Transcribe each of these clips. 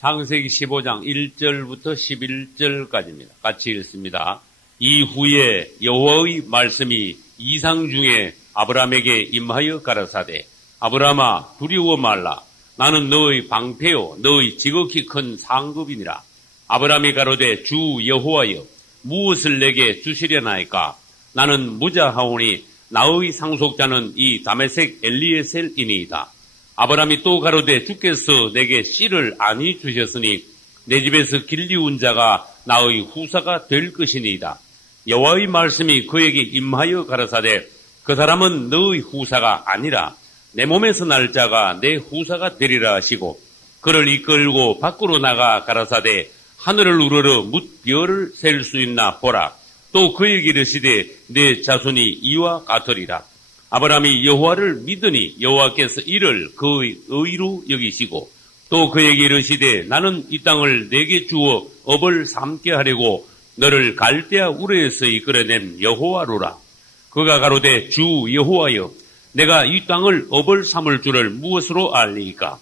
창세기 15장 1절부터 11절까지입니다. 같이 읽습니다. 이후에 여호와의 말씀이 이상 중에 아브라함에게 임하여 가라사대 아브라함아 두려워 말라. 나는 너의 방패요 너의 지극히 큰 상급이니라. 아브라함이 가로되 주 여호와여 무엇을 내게 주시려나이까. 나는 무자하오니 나의 상속자는 이 다메섹 엘리에셀이니이다. 아브라함이 또 가로되 주께서 내게 씨를 아니 주셨으니 내 집에서 길리운 자가 나의 후사가 될 것이니이다. 여호와의 말씀이 그에게 임하여 가라사대 그 사람은 너의 후사가 아니라 내 몸에서 날 자가 내 후사가 되리라 하시고 그를 이끌고 밖으로 나가 가라사대 하늘을 우러러 뭇 별을 셀 수 있나 보라. 또 그에게 이르시되 내 자손이 이와 같으리라. 아브라함이 여호와를 믿으니 여호와께서 이를 그의 의로 여기시고 또 그에게 이르시되 나는 이 땅을 내게 주어 업을 삼게 하려고 너를 갈대아 우르에서 이끌어낸 여호와로라. 그가 가로되 주 여호와여 내가 이 땅을 업을 삼을 줄을 무엇으로 알리이까.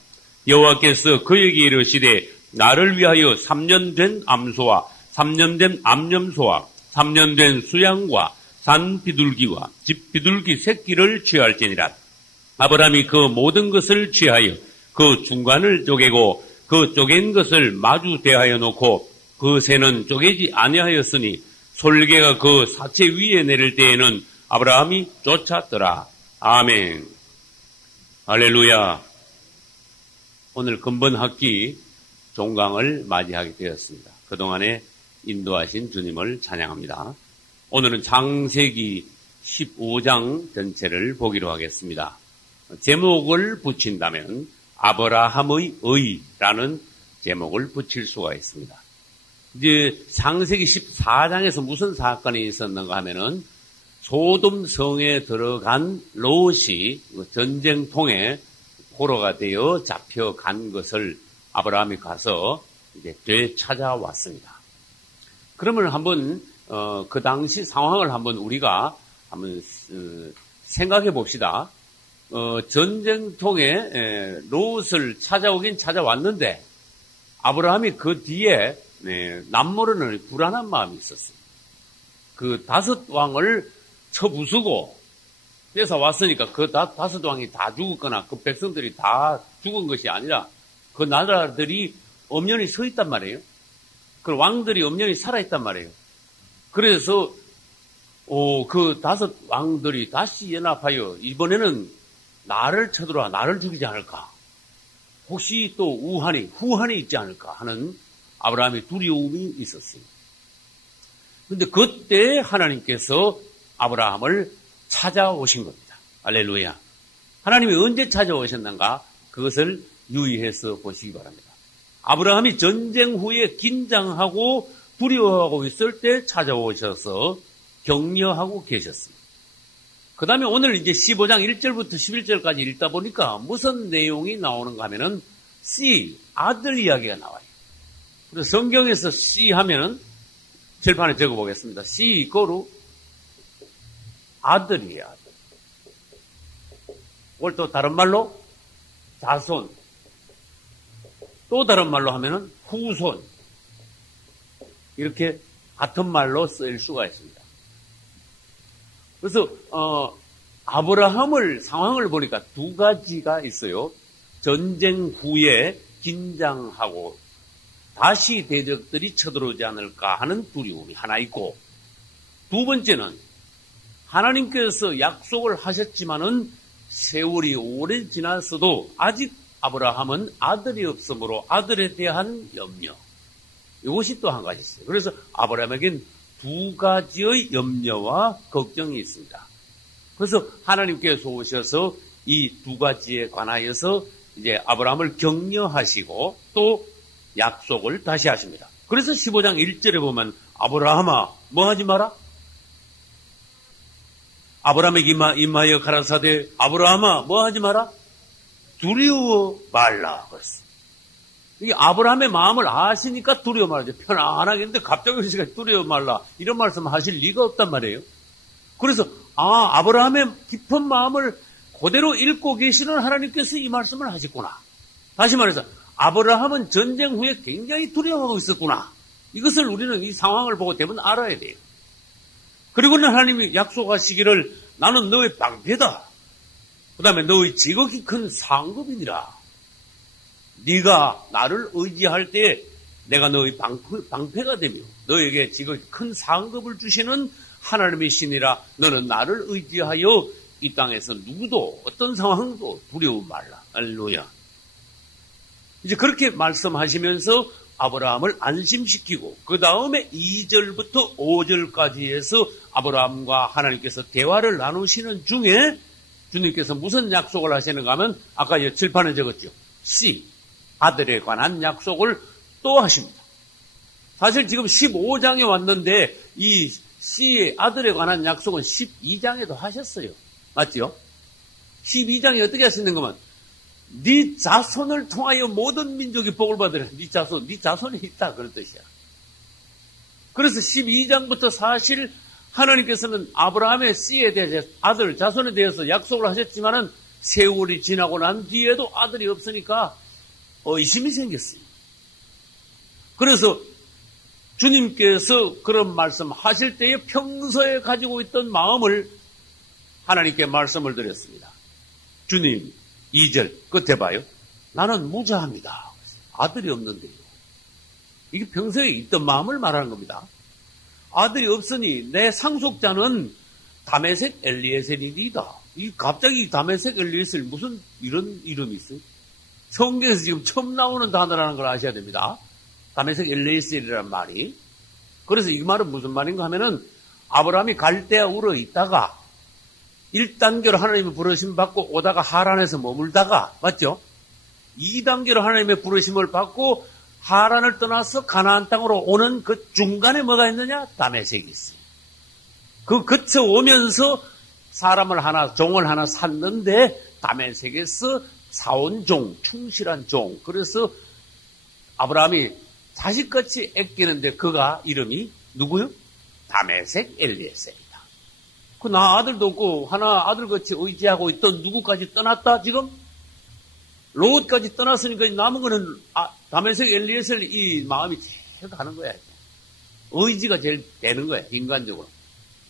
여호와께서 그에게 이르시되 나를 위하여 3년 된 암소와 3년 된 암염소와 3년 된 수양과 산 비둘기와 집 비둘기 새끼를 취할지니라. 아브라함이 그 모든 것을 취하여 그 중간을 쪼개고 그 쪼갠 것을 마주 대하여 놓고 그 새는 쪼개지 아니하였으니 솔개가 그 사체 위에 내릴 때에는 아브라함이 쫓았더라. 아멘. 할렐루야. 오늘 근본학기 종강을 맞이하게 되었습니다. 그동안에 인도하신 주님을 찬양합니다. 오늘은 창세기 15장 전체를 보기로 하겠습니다. 제목을 붙인다면 아브라함의 의라는 제목을 붙일 수가 있습니다. 이제 창세기 14장에서 무슨 사건이 있었는가 하면은 소돔 성에 들어간 롯이 전쟁통에 포로가 되어 잡혀간 것을 아브라함이 가서 이제 되찾아왔습니다. 그러면 한번 그 당시 상황을 한번 우리가 한번 생각해 봅시다. 전쟁통에 롯을 찾아오긴 찾아왔는데 아브라함이 그 뒤에 남모르는 불안한 마음이 있었어요. 그 5왕을 쳐부수고 뺏어왔으니까 그 5왕이 다 죽었거나 그 백성들이 다 죽은 것이 아니라 그 나라들이 엄연히 서 있단 말이에요. 그 왕들이 엄연히 살아있단 말이에요. 그래서 그 5왕들이 다시 연합하여 이번에는 나를 쳐들어와 나를 죽이지 않을까. 혹시 또 후한이 있지 않을까 하는 아브라함의 두려움이 있었어요. 그런데 그때 하나님께서 아브라함을 찾아오신 겁니다. 할렐루야. 하나님이 언제 찾아오셨는가? 그것을 유의해서 보시기 바랍니다. 아브라함이 전쟁 후에 긴장하고 두려워하고 있을 때 찾아오셔서 격려하고 계셨습니다. 그 다음에 오늘 이제 15장 1절부터 11절까지 읽다 보니까 무슨 내용이 나오는가 하면은 씨, 아들 이야기가 나와요. 그래서 성경에서 씨 하면은 칠판에 적어 보겠습니다. 씨, 거루, 아들이에요, 아들. 그걸 또 다른 말로 자손. 또 다른 말로 하면은 후손. 이렇게 같은 말로 쓰일 수가 있습니다. 그래서 아브라함을 상황을 보니까 두 가지가 있어요. 전쟁 후에 긴장하고 다시 대적들이 쳐들어오지 않을까 하는 두려움이 하나 있고, 두 번째는 하나님께서 약속을 하셨지만은 세월이 오래 지났어도 아직 아브라함은 아들이 없으므로 아들에 대한 염려. 이것이 또 한 가지 있어요. 그래서 아브라함에겐 두 가지의 염려와 걱정이 있습니다. 그래서 하나님께서 오셔서 이 두 가지에 관하여서 이제 아브라함을 격려하시고 또 약속을 다시 하십니다. 그래서 15장 1절에 보면 아브라함아 뭐 하지 마라? 아브라함에게 임하여 가라사대 아브라함아 뭐 하지 마라? 두려워 말라 그랬어. 이게 아브라함의 마음을 아시니까 두려워 말하죠. 편안하겠는데 갑자기 우리가 두려워 말라 이런 말씀을 하실 리가 없단 말이에요. 그래서 아브라함의 깊은 마음을 그대로 읽고 계시는 하나님께서 이 말씀을 하셨구나. 다시 말해서 아브라함은 전쟁 후에 굉장히 두려워하고 있었구나. 이것을 우리는 이 상황을 보고 대부분 알아야 돼요. 그리고는 하나님이 약속하시기를 나는 너의 방패다. 그 다음에 너의 지극히 큰 상급이니라. 네가 나를 의지할 때 내가 너의 방패가 되며 너에게 지극히 큰 상급을 주시는 하나님의 신이라. 너는 나를 의지하여 이 땅에서 누구도 어떤 상황도 두려워 말라. 할렐루야. 이제 그렇게 말씀하시면서 아브라함을 안심시키고 그 다음에 2절부터 5절까지 해서 아브라함과 하나님께서 대화를 나누시는 중에 주님께서 무슨 약속을 하시는가 하면 아까 칠판에 적었죠. 씨, 아들에 관한 약속을 또 하십니다. 사실 지금 15장에 왔는데 이 씨의 아들에 관한 약속은 12장에도 하셨어요. 맞죠? 12장에 어떻게 하시는 거면 네 자손을 통하여 모든 민족이 복을 받으라. 네 자손이 있다 그런 뜻이야. 그래서 12장부터 사실 하나님께서는 아브라함의 씨에 대해서 아들 자손에 대해서 약속을 하셨지만은 세월이 지나고 난 뒤에도 아들이 없으니까 의심이 생겼어요. 그래서 주님께서 그런 말씀하실 때에 평소에 가지고 있던 마음을 하나님께 말씀을 드렸습니다. 주님, 2절 끝에 봐요. 나는 무자합니다. 아들이 없는데요. 이게 평소에 있던 마음을 말하는 겁니다. 아들이 없으니 내 상속자는 다메섹 엘리에셀이다. 이 갑자기 다메섹 엘리에셀 무슨 이런 이름이 있어요? 성경에서 지금 처음 나오는 단어라는 걸 아셔야 됩니다. 다메섹 엘리에셀이라는 말이. 그래서 이 말은 무슨 말인가 하면은 아브라함이 갈대아 우르 있다가 1단계로 하나님의 부르심 받고 오다가 하란에서 머물다가 맞죠? 2단계로 하나님의 부르심을 받고 하란을 떠나서 가나안 땅으로 오는 그 중간에 뭐가 있느냐? 다메섹이 있어요. 그 거쳐 오면서 사람을 하나, 종을 하나 샀는데 다메섹에서 사온 종, 충실한 종. 그래서 아브라함이 자식같이 아끼는데 그가 이름이 누구요? 다메섹 엘리에셀이다. 그 나 아들도 없고 하나 아들같이 의지하고 있던 누구까지 떠났다 지금? 롯까지 떠났으니까 남은 거는 다메섹 엘리에셀 이 마음이 제일 가는 거야. 의지가 제일 되는 거야 인간적으로.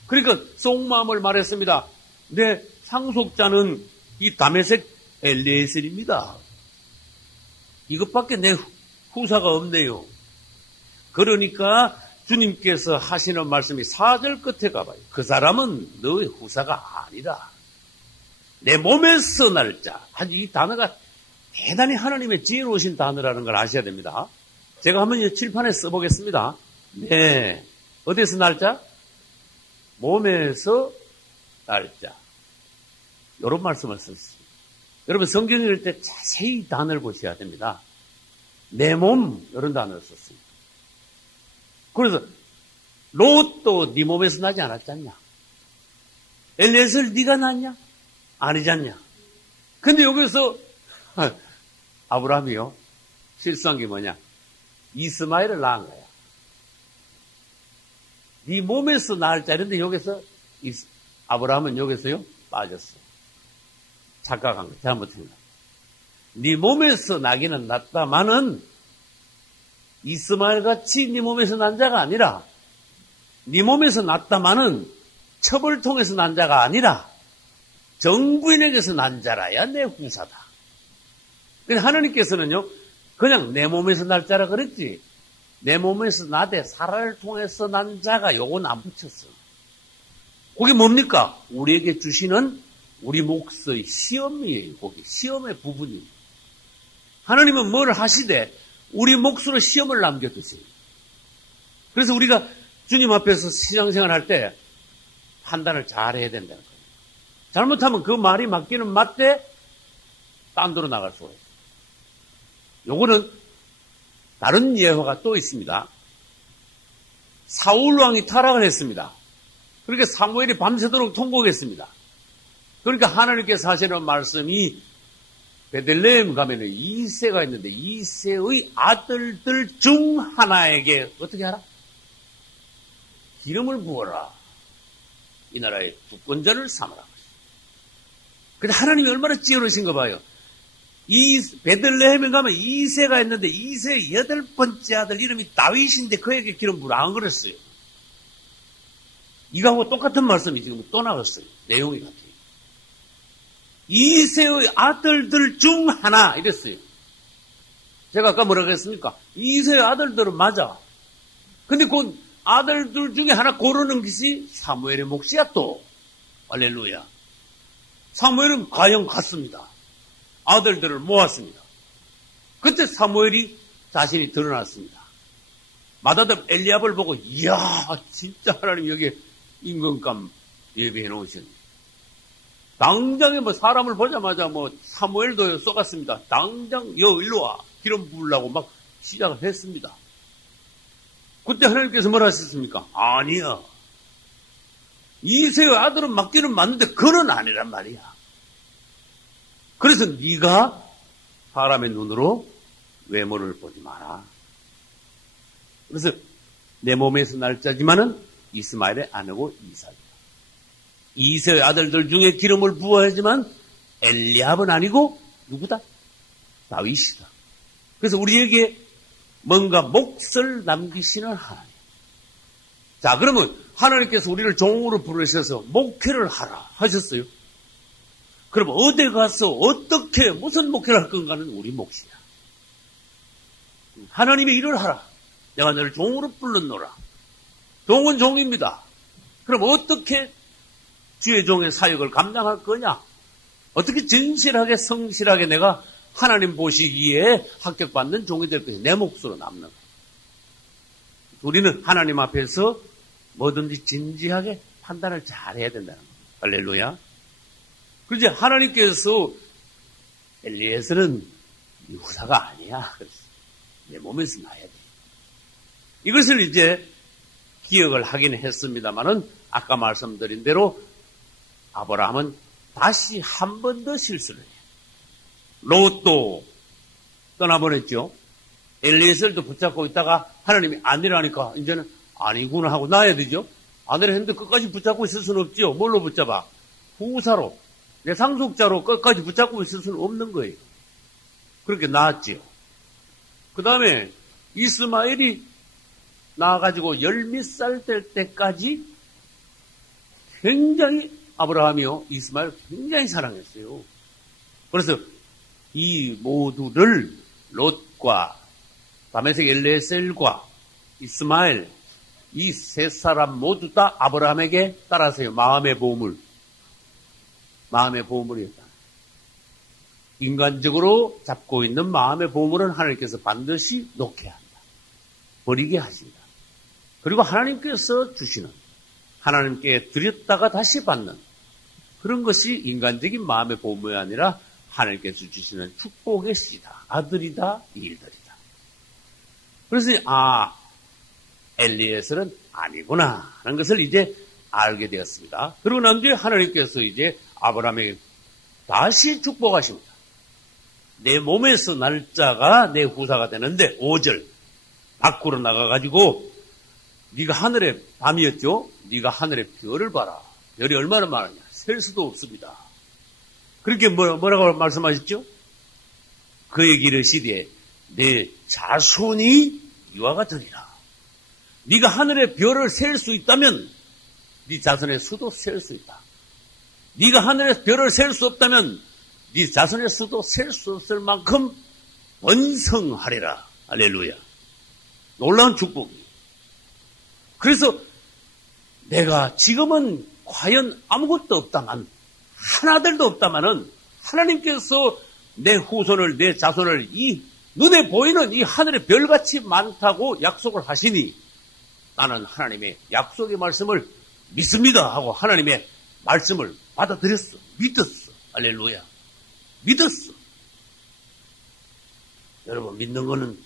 그러니까 속마음을 말했습니다. 내 상속자는 이 다메섹 엘리에셀입니다. 이것밖에 내 후사가 없네요. 그러니까 주님께서 하시는 말씀이 4절 끝에 가봐요. 그 사람은 너의 후사가 아니다. 내 몸에서 날 자. 아주 이 단어가 대단히 하나님의 지혜로우신 단어라는 걸 아셔야 됩니다. 제가 한번 칠판에 써보겠습니다. 네. 어디에서 날 자? 몸에서 날 자. 이런 말씀을 썼습니다. 여러분 성경 읽을 때 자세히 단어를 보셔야 됩니다. 내 몸 이런 단어를 썼습니다. 그래서 롯도 네 몸에서 나지 않았잖냐? 엘리에셀 네가 낳냐? 아니잖냐? 근데 여기서 아브라함이요 실수한 게 뭐냐? 이스마엘을 낳은 거야. 네 몸에서 낳을 자리인데 여기서 아브라함은 여기서요 빠졌어. 착각한 거, 잘못한 거. 네 몸에서 나기는 낫다마는 이스마엘 같이 네 몸에서 난 자가 아니라 네 몸에서 났다마는 첩을 통해서 난 자가 아니라 정부인에게서 난 자라야 내 후사다. 근데 하나님께서는요 그냥 내 몸에서 날 자라 그랬지 내 몸에서 나되 사라를 통해서 난 자가 요건 안 붙였어. 그게 뭡니까? 우리에게 주시는 우리 몫의 시험이에요. 거기 시험의 부분이에요. 하나님은 뭘 하시되 우리 몫으로 시험을 남겨두세요. 그래서 우리가 주님 앞에서 신앙생활 할 때 판단을 잘 해야 된다는 거예요. 잘못하면 그 말이 맞기는 맞되 딴 데로 나갈 수가 있어요. 요거는 다른 예화가 또 있습니다. 사울 왕이 타락을 했습니다. 그러니까 사무엘이 밤새도록 통곡했습니다. 그러니까 하나님께서 하시는 말씀이 베들레헴 가면은 이새가 있는데 이새의 아들들 중 하나에게 어떻게 하라? 기름을 부어라. 이 나라의 주권자를 삼으라. 근데 하나님이 얼마나 지혜로우신가 봐요. 이 베들레헴에 가면 이새가 있는데 이새의 8번째 아들 이름이 다윗인데 그에게 기름 부으라 안 그랬어요. 이거하고 똑같은 말씀이 지금 또 나왔어요. 내용이 같아요. 이새의 아들들 중 하나 이랬어요. 제가 아까 뭐라고 했습니까? 이새의 아들들은 맞아. 근데 그 아들들 중에 하나 고르는 것이 사무엘의 몫이야 또. 할렐루야. 사무엘은 과연 갔습니다. 아들들을 모았습니다. 그때 사무엘이 자신이 드러났습니다. 맏아들 엘리압을 보고 이야 진짜 하나님 여기에 임금감 예비해 놓으셨네. 당장에 뭐 사람을 보자마자 뭐 사무엘도 쏘갔습니다. 당장 일로 와 기름 부으려고 막 시작을 했습니다. 그때 하나님께서 뭐라 하셨습니까? 아니야. 이새의 아들은 맞기는 맞는데 그는 아니란 말이야. 그래서 네가 사람의 눈으로 외모를 보지 마라. 그래서 내 몸에서 날짜지만은 이스마엘의 아내고 이삭이다. 이새의 아들들 중에 기름을 부어야지만 엘리압은 아니고 누구다? 다윗이다. 그래서 우리에게 뭔가 몫을 남기시는 하나님. 자, 그러면 하나님께서 우리를 종으로 부르셔서 목회를 하라 하셨어요. 그럼 어디 가서 어떻게 무슨 목회를 할 건가는 우리 몫이야. 하나님의 일을 하라. 내가 너를 종으로 불렀노라. 종은 종입니다. 그럼 어떻게 주의 종의 사역을 감당할 거냐? 어떻게 진실하게 성실하게 내가 하나님 보시기에 합격받는 종이 될 것이냐? 내 몫으로 남는 거예요. 우리는 하나님 앞에서 뭐든지 진지하게 판단을 잘해야 된다는 거예요. 할렐루야. 그런데 하나님께서 엘리에서는 유다가 아니야. 내 몸에서 나야 돼. 이것을 이제 기억을 하긴 했습니다만은 아까 말씀드린 대로 아브라함은 다시 한 번 더 실수를 해요. 롯도 떠나보냈죠. 엘리에셀도 붙잡고 있다가 하나님이 아니라니까 이제는 아니구나 하고 놔야 되죠. 아내를 했는데 끝까지 붙잡고 있을 수는 없죠. 뭘로 붙잡아? 후사로. 내 상속자로 끝까지 붙잡고 있을 수는 없는 거예요. 그렇게 나았지요. 그 다음에 이스마엘이 나와가지고 10몇 살 될 때까지 굉장히 아브라함이요. 이스마엘 굉장히 사랑했어요. 그래서 이 모두를 롯과 다메섹 엘리에셀과 이스마엘 이 세 사람 모두 다 아브라함에게 따라서요. 마음의 보물이었다. 인간적으로 잡고 있는 마음의 보물은 하나님께서 반드시 놓게 한다. 버리게 하신다. 그리고 하나님께서 주시는, 하나님께 드렸다가 다시 받는 그런 것이 인간적인 마음의 보물이 아니라 하나님께서 주시는 축복의 씨다. 아들이다. 일들이다. 그래서 엘리에셀은 아니구나 하는 것을 이제 알게 되었습니다. 그리고 난 뒤에 하나님께서 이제 아브라함에게 다시 축복하십니다. 내 몸에서 날짜가 내 후사가 되는데 5절 밖으로 나가가지고 네가 하늘의 밤이었죠? 네가 하늘의 별을 봐라. 별이 얼마나 많으냐? 셀 수도 없습니다. 그렇게 뭐라고 말씀하셨죠? 그에게 이르시되 내 자손이 이와 같으리라. 네가 하늘의 별을 셀 수 있다면 네 자손의 수도 셀 수 있다. 네가 하늘의 별을 셀 수 없다면 네 자손의 수도 셀 수 없을 만큼 번성하리라. 할렐루야. 놀라운 축복이. 그래서 내가 지금은 과연 아무것도 없다만 하나들도 없다마는 하나님께서 내 후손을 내 자손을 이 눈에 보이는 이 하늘의 별같이 많다고 약속을 하시니 나는 하나님의 약속의 말씀을 믿습니다 하고 하나님의 말씀을 받아들였어. 믿었어. 할렐루야. 믿었어. 여러분 믿는 거는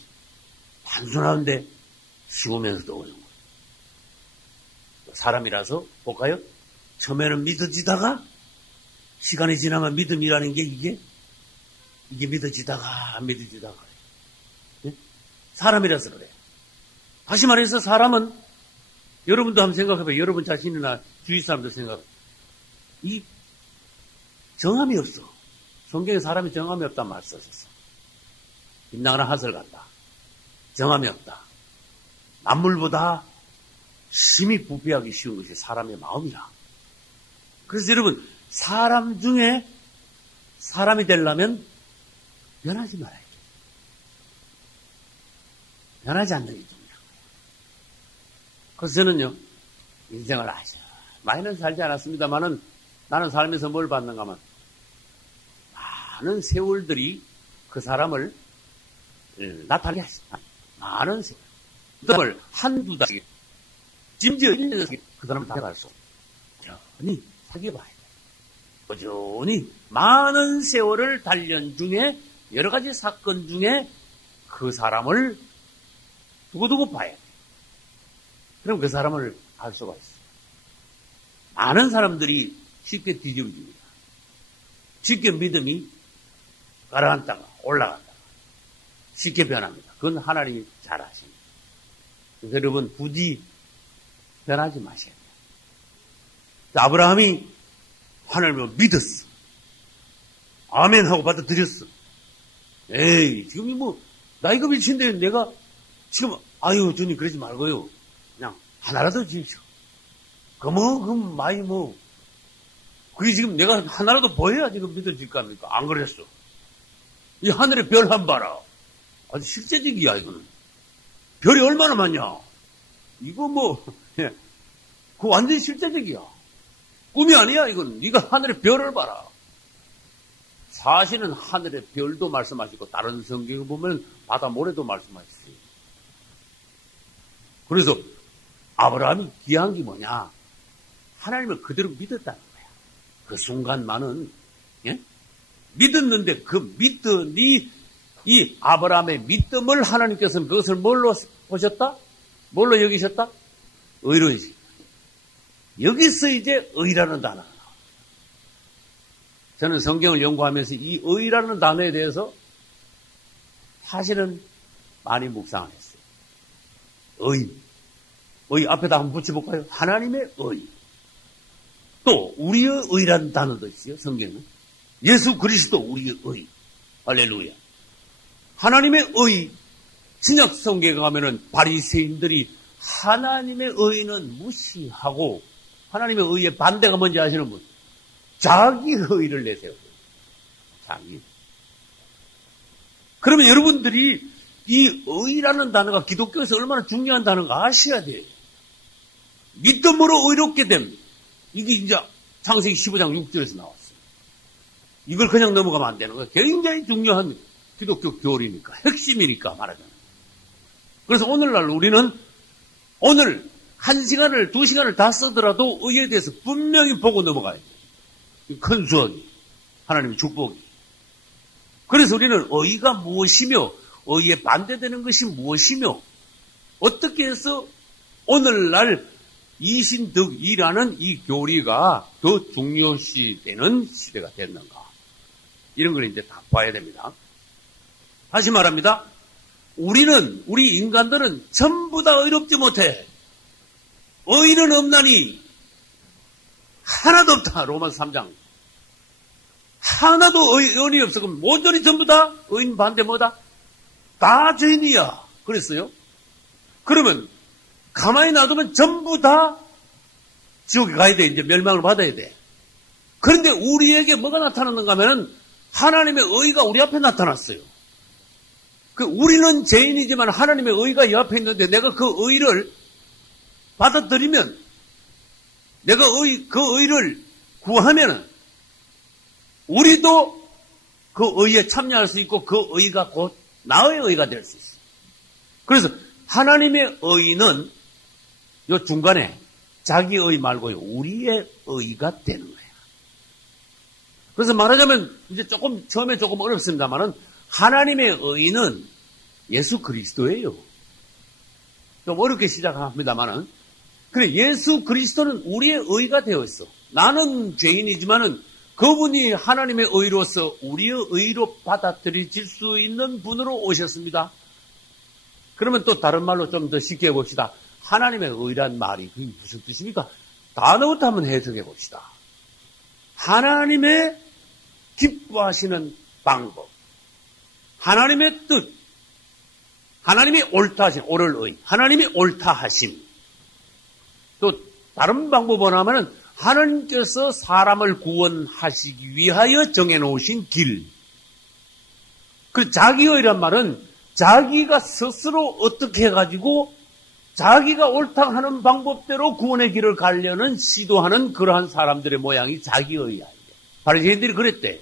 단순한데 쉬우면서도 어려운 거예요. 사람이라서 볼까요? 처음에는 믿어지다가 시간이 지나면 믿음이라는 게 이게 믿어지다가 안 믿어지다가 그래요. 사람이라서 그래요. 다시 말해서 사람은 여러분도 한번 생각해봐요. 여러분 자신이나 주위 사람도 생각해봐요. 이 정함이 없어. 성경에 사람이 정함이 없단 말 써졌어. 빗나가는 하늘 같다. 정함이 없다. 만물보다 심히 부패하기 쉬운 것이 사람의 마음이라. 그래서 여러분, 사람 중에 사람이 되려면 변하지 말아야 돼. 변하지 않는 게 중요한 거예요. 그래서 저는요, 인생을 아주 많이는 살지 않았습니다만은 나는 살면서 뭘 봤는가 하면 많은 세월들이 그 사람을 나타나게 하시다. 많은 세월. 그 사람을 한두 달, 심지어 1년 그 사람을 다가갈 수 없어요. 여전히 사귀어봐야 돼요. 여전히 많은 세월을 단련 중에 여러 가지 사건 중에 그 사람을 두고두고 봐야 돼요. 그럼 그 사람을 알 수가 있어요. 많은 사람들이 쉽게 뒤집어집니다. 쉽게 믿음이 가라앉다가 올라간다가 쉽게 변합니다. 그건 하나님이 잘 아십니다. 그래서 여러분 부디 변하지 마셔야 돼요. 아브라함이 하나님을 믿었어. 아멘 하고 받아들였어. 에이 지금 뭐 나이가 몇인데 내가 지금 아유 주님 그러지 말고요. 그냥 하나라도 주십시오. 그럼 많이 뭐 그게 지금 내가 하나라도 보여야 지금 믿어질 거 아닙니까? 안 그랬어. 이 하늘의 별 한 봐라. 아주 실제적이야 이거는. 별이 얼마나 많냐. 이거 뭐 그거 완전히 실제적이야. 꿈이 아니야 이건. 네가 하늘의 별을 봐라. 사실은 하늘의 별도 말씀하시고 다른 성경을 보면 바다 모래도 말씀하시지. 그래서 아브라함이 귀한 게 뭐냐? 하나님을 그대로 믿었다는 거야. 그 순간만은 믿었는데 그 믿더니 이 아브라함의 믿음을 하나님께서는 그것을 뭘로 보셨다? 뭘로 여기셨다? 의로이시. 여기서 이제 의라는 단어가 나옵니다. 저는 성경을 연구하면서 이 의라는 단어에 대해서 사실은 많이 묵상을 했어요. 의 앞에다 한번 붙여볼까요? 하나님의 의. 또 우리의 의라는 단어도 있어요. 성경은. 예수 그리스도 우리의 의. 할렐루야. 하나님의 의. 신약 성경에 가면은 바리새인들이 하나님의 의는 무시하고 하나님의 의의 반대가 뭔지 아시는 분? 자기 의를 내세워요. 자기. 그러면 여러분들이 이 의라는 단어가 기독교에서 얼마나 중요한 단어인가 아셔야 돼요. 믿음으로 의롭게 됨. 이게 이제 창세기 15장 6절에서 나왔어요. 이걸 그냥 넘어가면 안 되는 거예요. 굉장히 중요한 기독교 교리니까, 핵심이니까 말하자면. 그래서 오늘날 우리는 오늘 1시간을, 2시간을 다 쓰더라도 의에 대해서 분명히 보고 넘어가야 돼요. 큰 수학이. 하나님의 축복이. 그래서 우리는 의가 무엇이며, 의에 반대되는 것이 무엇이며, 어떻게 해서 오늘날 이신득이라는 이 교리가 더 중요시되는 시대가 됐는가. 이런 걸 이제 다 봐야 됩니다. 다시 말합니다. 우리 인간들은 전부 다 의롭지 못해. 의는 없나니 하나도 없다. 로마서 3장. 하나도 의인이 없어. 그럼 모조리 전부 다 의인 반대 뭐다? 다 죄인이야. 그랬어요. 그러면 가만히 놔두면 전부 다 지옥에 가야 돼. 이제 멸망을 받아야 돼. 그런데 우리에게 뭐가 나타났는가 하면은 하나님의 의가 우리 앞에 나타났어요. 우리는 죄인이지만 하나님의 의가 이 앞에 있는데 내가 그 의를 받아들이면 내가 그 의를 구하면은 우리도 그 의에 참여할 수 있고 그 의가 곧 나의 의가 될 수 있어요. 그래서 하나님의 의는 요 중간에 자기 의 말고요. 우리의 의가 되는 거예요. 그래서 말하자면 이제 처음에 조금 어렵습니다만은 하나님의 의는 예수 그리스도예요. 좀 어렵게 시작합니다만은 그래 예수 그리스도는 우리의 의가 되어 있어. 나는 죄인이지만은 그분이 하나님의 의로서 우리의 의로 받아들여질 수 있는 분으로 오셨습니다. 그러면 또 다른 말로 좀 더 쉽게 해봅시다. 하나님의 의란 말이 그게 무슨 뜻입니까? 단어부터 한번 해석해 봅시다. 하나님의 기뻐하시는 방법, 하나님의 뜻, 하나님이 옳다 하심, 옳을 의, 하나님이 옳다 하심. 또 다른 방법으로 하면은 하나님께서 사람을 구원하시기 위하여 정해놓으신 길. 그 자기의란 말은 자기가 스스로 어떻게 해가지고 자기가 옳다 하는 방법대로 구원의 길을 가려는 시도하는 그러한 사람들의 모양이 자기의야. 바리새인들이 그랬대.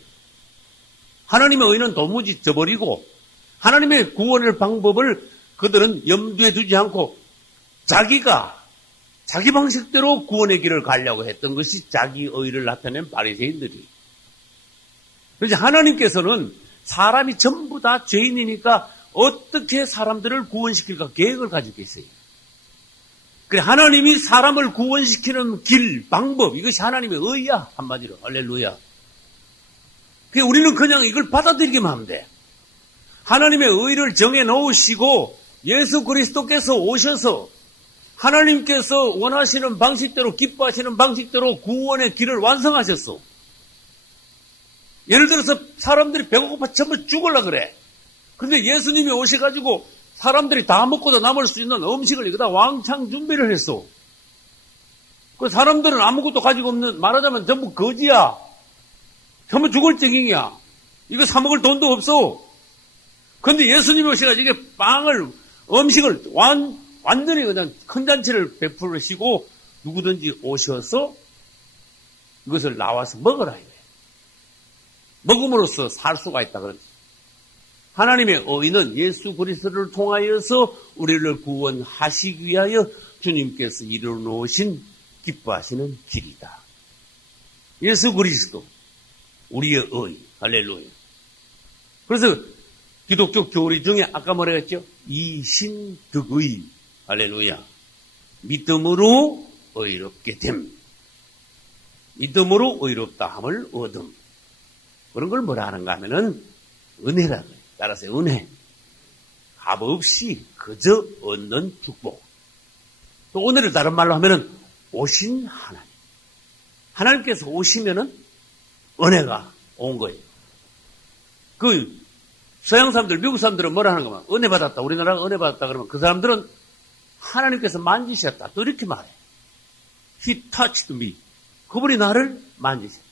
하나님의 의는 도무지 저버리고 하나님의 구원의 방법을 그들은 염두에 두지 않고 자기가 자기 방식대로 구원의 길을 가려고 했던 것이 자기의를 나타낸 바리새인들이. 그래서 하나님께서는 사람이 전부 다 죄인이니까 어떻게 사람들을 구원시킬까 계획을 가지고 계세요. 그래, 하나님이 사람을 구원시키는 길, 방법, 이것이 하나님의 의야. 한마디로. 할렐루야. 그래, 우리는 그냥 이걸 받아들이기만 하면 돼. 하나님의 의를 정해 놓으시고 예수 그리스도께서 오셔서 하나님께서 원하시는 방식대로, 기뻐하시는 방식대로 구원의 길을 완성하셨어. 예를 들어서 사람들이 배고파 전부 죽으려고 그래. 근데 예수님이 오셔가지고 사람들이 다 먹고도 남을 수 있는 음식을 여기다 왕창 준비를 했어. 그 사람들은 아무것도 가지고 없는, 말하자면 전부 거지야. 전부 죽을 쟁이야. 이거 사 먹을 돈도 없어. 근데 예수님이 오셔가지고 이게 음식을 완전히 그냥 큰 잔치를 베풀으시고 누구든지 오셔서 이것을 나와서 먹으라. 먹음으로써 살 수가 있다 그러지. 하나님의 의는 예수 그리스도를 통하여서 우리를 구원하시기 위하여 주님께서 이루어놓으신 기뻐하시는 길이다. 예수 그리스도, 우리의 의. 할렐루야. 그래서 기독교 교리 중에 아까 뭐라 했죠? 이신득의. 할렐루야. 믿음으로 의롭게 됨. 믿음으로 의롭다 함을 얻음. 그런 걸 뭐라 하는가 하면은 은혜라고 해요. 따라서 은혜. 값없이 그저 얻는 축복. 또 오늘을 다른 말로 하면은 오신 하나님. 하나님께서 오시면은 은혜가 온 거예요. 그 서양 사람들, 미국 사람들은 뭐라 하는 거면 은혜 받았다. 우리나라가 은혜 받았다 그러면 그 사람들은 하나님께서 만지셨다. 또 이렇게 말해. He touched me. 그분이 나를 만지셨다.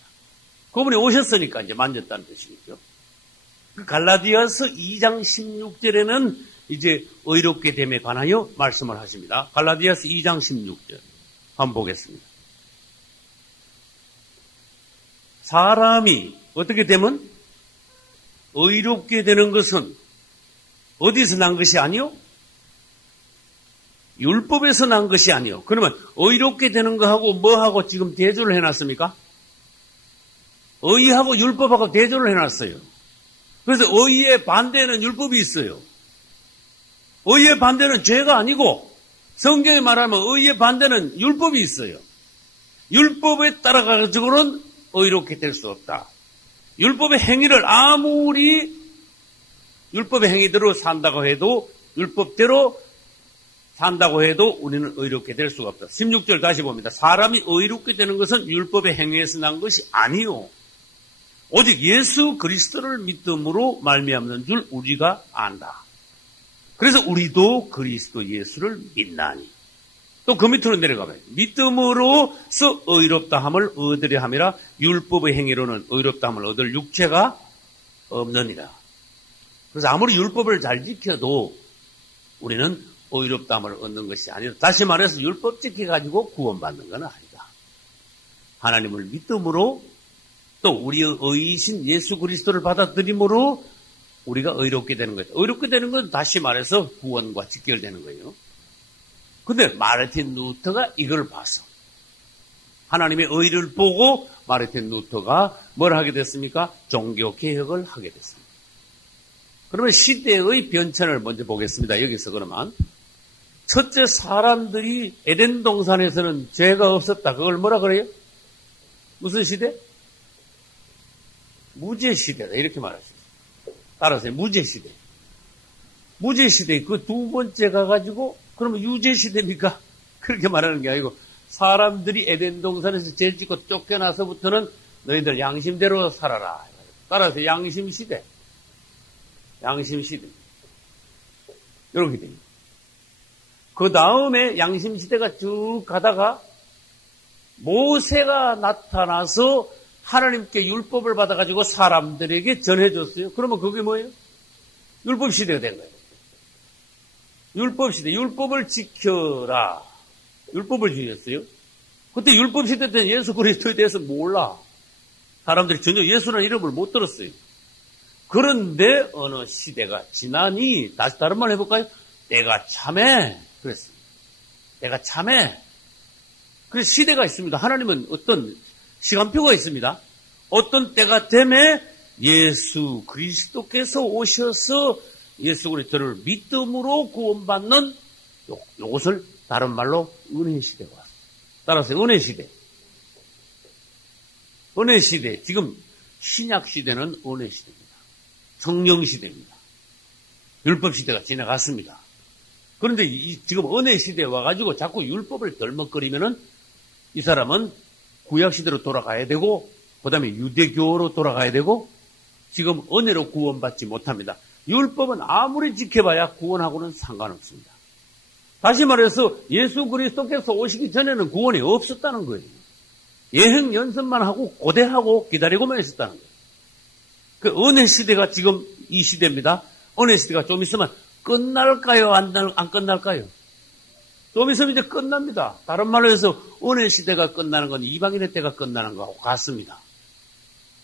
그분이 오셨으니까 이제 만졌다는 뜻이겠죠. 그 갈라디아서 2장 16절에는 이제 의롭게 됨에 관하여 말씀을 하십니다. 갈라디아서 2장 16절 한번 보겠습니다. 사람이 어떻게 되면 의롭게 되는 것은 어디서 난 것이 아니요? 율법에서 난 것이 아니요. 그러면 의롭게 되는 거하고 뭐하고 지금 대조를 해놨습니까? 의하고 율법하고 대조를 해놨어요. 그래서 의의 반대는 율법이 있어요. 의의 반대는 죄가 아니고 성경에 말하면 의의 반대는 율법이 있어요. 율법에 따라가지고는 의롭게 될 수 없다. 율법의 행위를 아무리 율법의 행위대로 산다고 해도 율법대로 산다고 해도 우리는 의롭게 될 수가 없다. 16절 다시 봅니다. 사람이 의롭게 되는 것은 율법의 행위에서 난 것이 아니요. 오직 예수 그리스도를 믿음으로 말미암는 줄 우리가 안다. 그래서 우리도 그리스도 예수를 믿나니. 또 그 밑으로 내려가면 믿음으로서 의롭다함을 얻으려 함이라 율법의 행위로는 의롭다함을 얻을 육체가 없느니라. 그래서 아무리 율법을 잘 지켜도 우리는 의롭다함을 얻는 것이 아니라 다시 말해서 율법 지켜가지고 구원받는 건 아니다. 하나님을 믿음으로 또 우리의 의이신 예수 그리스도를 받아들임으로 우리가 의롭게 되는 거예요. 의롭게 되는 건 다시 말해서 구원과 직결되는 거예요. 근데 마르틴 루터가 이걸 봐서 하나님의 의를 보고 마르틴 루터가 뭘 하게 됐습니까? 종교개혁을 하게 됐습니다. 그러면 시대의 변천을 먼저 보겠습니다. 여기서 그러면 첫째, 사람들이 에덴 동산에서는 죄가 없었다. 그걸 뭐라 그래요? 무슨 시대? 무죄시대다. 이렇게 말하셨어요. 따라서 무죄시대. 무죄시대 그 두 번째 가가지고 그러면 유죄시대입니까? 그렇게 말하는 게 아니고 사람들이 에덴 동산에서 죄 짓고 쫓겨나서부터는 너희들 양심대로 살아라. 따라서 양심시대. 양심시대. 이렇게 됩니다. 그 다음에 양심시대가 쭉 가다가 모세가 나타나서 하나님께 율법을 받아가지고 사람들에게 전해줬어요. 그러면 그게 뭐예요? 율법시대가 된 거예요. 율법시대. 율법을 지켜라. 율법을 주셨어요. 그때 율법시대 때는 예수 그리스도에 대해서 몰라. 사람들이 전혀 예수라는 이름을 못 들었어요. 그런데 어느 시대가 지나니, 다른 말 해볼까요? 때가 참해. 그랬습니다. 때가 참해. 그래서 시대가 있습니다. 하나님은 어떤 시간표가 있습니다. 어떤 때가 되면 예수 그리스도께서 오셔서 예수 그리스도를 믿음으로 구원받는 요것을 다른 말로 은혜 시대가 왔어요. 따라서 은혜 시대. 은혜 시대. 지금 신약 시대는 은혜 시대입니다. 성령 시대입니다. 율법 시대가 지나갔습니다. 그런데 지금 은혜 시대에 와가지고 자꾸 율법을 덜먹거리면은 이 사람은 구약 시대로 돌아가야 되고, 그 다음에 유대교로 돌아가야 되고, 지금 은혜로 구원받지 못합니다. 율법은 아무리 지켜봐야 구원하고는 상관없습니다. 다시 말해서 예수 그리스도께서 오시기 전에는 구원이 없었다는 거예요. 예행 연습만 하고 고대하고 기다리고만 있었다는 거예요. 그 은혜 시대가 지금 이 시대입니다. 은혜 시대가 좀 있으면 끝날까요? 안 끝날까요? 좀 있으면 이제 끝납니다. 다른 말로 해서 은혜 시대가 끝나는 건 이방인의 때가 끝나는 거하고 같습니다.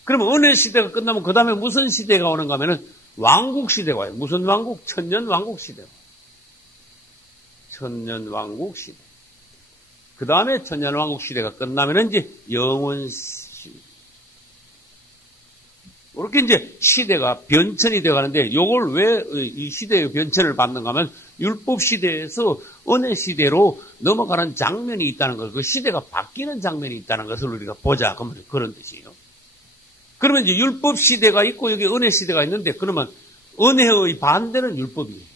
그러면 은혜 시대가 끝나면 그 다음에 무슨 시대가 오는가 하면은 왕국 시대가 와요. 무슨 왕국? 천년 왕국 시대. 천년 왕국 시대. 그 다음에 천년 왕국 시대가 끝나면은 이제 영원 시대. 이렇게 이제 시대가 변천이 되어 가는데, 요걸 왜 이 시대의 변천을 받는가 하면 율법 시대에서 은혜 시대로 넘어가는 장면이 있다는 것, 그 시대가 바뀌는 장면이 있다는 것을 우리가 보자. 그런 뜻이에요. 그러면 이제 율법 시대가 있고 여기 은혜 시대가 있는데, 그러면 은혜의 반대는 율법이에요.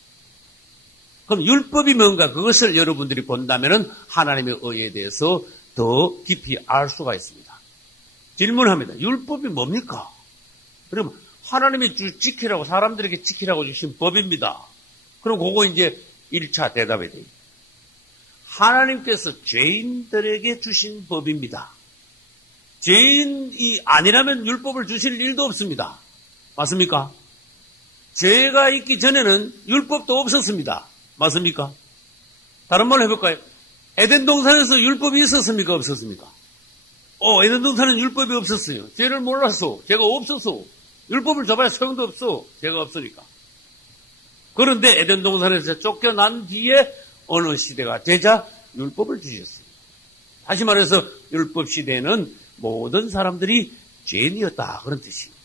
그럼 율법이 뭔가 그것을 여러분들이 본다면은 하나님의 의에 대해서 더 깊이 알 수가 있습니다. 질문합니다. 율법이 뭡니까? 그러면 하나님이 지키라고, 사람들에게 지키라고 주신 법입니다. 그럼 그거 이제 1차 대답이 돼요. 하나님께서 죄인들에게 주신 법입니다. 죄인이 아니라면 율법을 주실 일도 없습니다. 맞습니까? 죄가 있기 전에는 율법도 없었습니다. 맞습니까? 다른 말로 해볼까요? 에덴 동산에서 율법이 있었습니까? 없었습니까? 에덴 동산은 율법이 없었어요. 죄를 몰랐어. 죄가 없었어. 율법을 줘봐야 소용도 없어. 죄가 없으니까. 그런데 에덴 동산에서 쫓겨난 뒤에 어느 시대가 되자 율법을 주셨어요. 다시 말해서 율법 시대에는 모든 사람들이 죄인이었다. 그런 뜻입니다.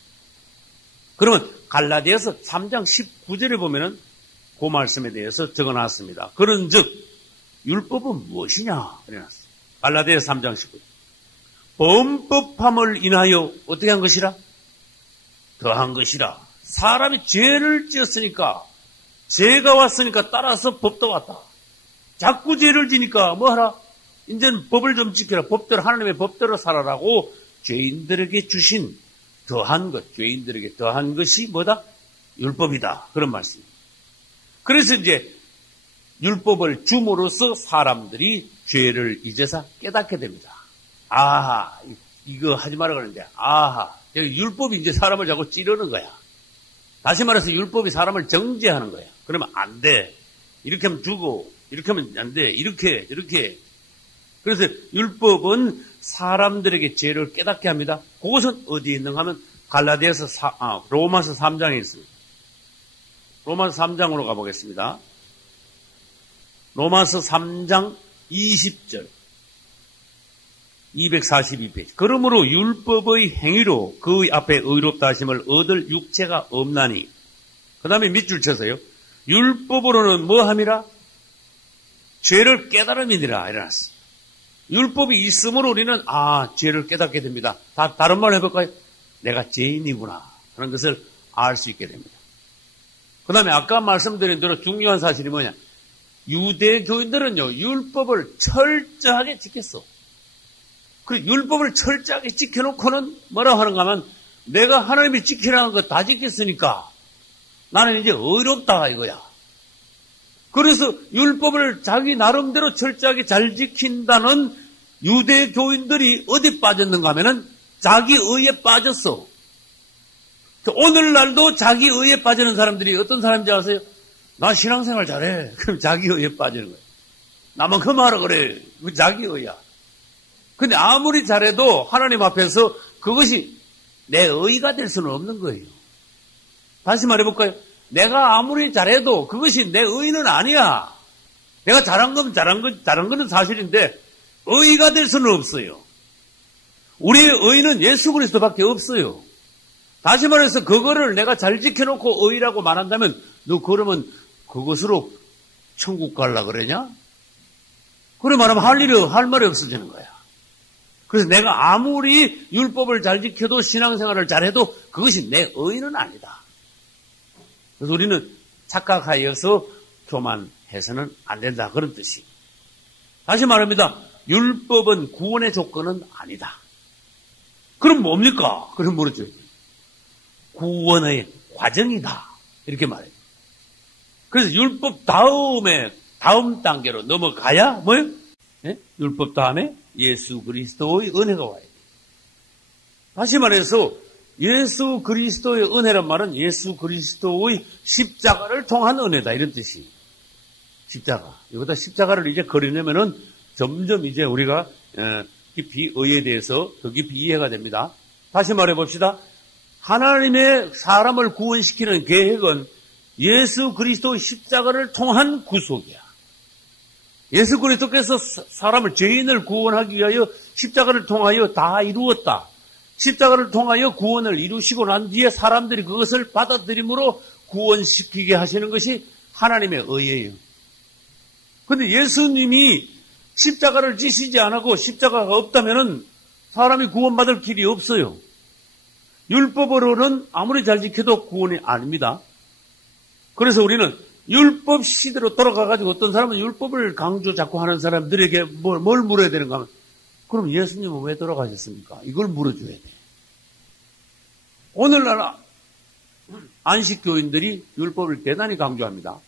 그러면 갈라디아서 3장 19절에 보면은 그 말씀에 대해서 적어놨습니다. 그런즉 율법은 무엇이냐? 그래놨어요. 갈라디아서 3장 19절. 범법함을 인하여 어떻게 한 것이라? 더한 것이라. 사람이 죄를 지었으니까, 죄가 왔으니까 따라서 법도 왔다. 자꾸 죄를 지니까 뭐하라? 이제는 법을 좀 지켜라. 법대로, 하나님의 법대로 살아라고 죄인들에게 주신 더한 것, 죄인들에게 더한 것이 뭐다? 율법이다. 그런 말씀입니다. 그래서 이제 율법을 줌으로써 사람들이 죄를 이제서 깨닫게 됩니다. 아하, 이거 하지 말라 그러는데, 아하, 율법이 이제 사람을 자꾸 찌르는 거야. 다시 말해서 율법이 사람을 정죄하는 거야. 그러면 안 돼. 이렇게 하면 죽어. 이렇게 하면 안 돼. 이렇게. 그래서 율법은 사람들에게 죄를 깨닫게 합니다. 그것은 어디에 있는가 하면 로마서 3장에 있습니다. 로마서 3장으로 가보겠습니다. 로마서 3장 20절. 242페이지. 그러므로 율법의 행위로 그의 앞에 의롭다 하심을 얻을 육체가 없나니. 그 다음에 밑줄 쳐서요. 율법으로는 뭐함이라? 죄를 깨달음이니라. 이래놨습니다. 율법이 있으므로 우리는 죄를 깨닫게 됩니다. 다른 말로 해볼까요? 내가 죄인이구나 하는 것을 알 수 있게 됩니다. 그 다음에 아까 말씀드린 대로 중요한 사실이 뭐냐? 유대교인들은요, 율법을 철저하게 지켰어. 그 율법을 철저하게 지켜놓고는 뭐라고 하는가 하면 내가 하나님이 지키라는 거 다 지켰으니까 나는 이제 의롭다 이거야. 그래서 율법을 자기 나름대로 철저하게 잘 지킨다는 유대 교인들이 어디 빠졌는가 하면은 자기 의에 빠졌어. 오늘날도 자기 의에 빠지는 사람들이 어떤 사람인지 아세요? 나 신앙생활 잘해. 그럼 자기 의에 빠지는 거야. 나만큼 하라 그래. 그 자기 의야. 근데 아무리 잘해도 하나님 앞에서 그것이 내 의가 될 수는 없는 거예요. 다시 말해볼까요? 내가 아무리 잘해도 그것이 내 의는 아니야. 내가 잘한 거는 사실인데 의가 될 수는 없어요. 우리의 의는 예수 그리스도밖에 없어요. 다시 말해서 그거를 내가 잘 지켜놓고 의라고 말한다면 너 그러면 그것으로 천국 갈라 그러냐? 그래 말하면 할 말이 없어지는 거야. 그래서 내가 아무리 율법을 잘 지켜도 신앙생활을 잘해도 그것이 내 의는 아니다. 그래서 우리는 착각하여서 교만해서는 안 된다. 그런 뜻이. 다시 말합니다. 율법은 구원의 조건은 아니다. 그럼 뭡니까? 그럼 모르죠. 구원의 과정이다. 이렇게 말해요. 그래서 율법 다음 단계로 넘어가야 뭐예요? 네? 율법 다음에 예수 그리스도의 은혜가 와야 돼요. 다시 말해서 예수 그리스도의 은혜란 말은 예수 그리스도의 십자가를 통한 은혜다. 이런 뜻이에요. 십자가. 이거다 십자가를 이제 그리려면은 점점 이제 우리가 깊이 의에 대해서 더 깊이 이해가 됩니다. 다시 말해 봅시다. 하나님의 사람을 구원시키는 계획은 예수 그리스도의 십자가를 통한 구속이야. 예수 그리스도께서 사람을 죄인을 구원하기 위하여 십자가를 통하여 다 이루었다. 십자가를 통하여 구원을 이루시고 난 뒤에 사람들이 그것을 받아들임으로 구원시키게 하시는 것이 하나님의 의예요. 그런데 예수님이 십자가를 지시지 않고 십자가가 없다면 사람이 구원받을 길이 없어요. 율법으로는 아무리 잘 지켜도 구원이 아닙니다. 그래서 우리는 율법 시대로 돌아가가지고 어떤 사람은 율법을 자꾸 하는 사람들에게 뭘 물어야 되는가 하면 그럼 예수님은 왜 돌아가셨습니까? 이걸 물어줘야 돼. 오늘날 안식교인들이 율법을 대단히 강조합니다.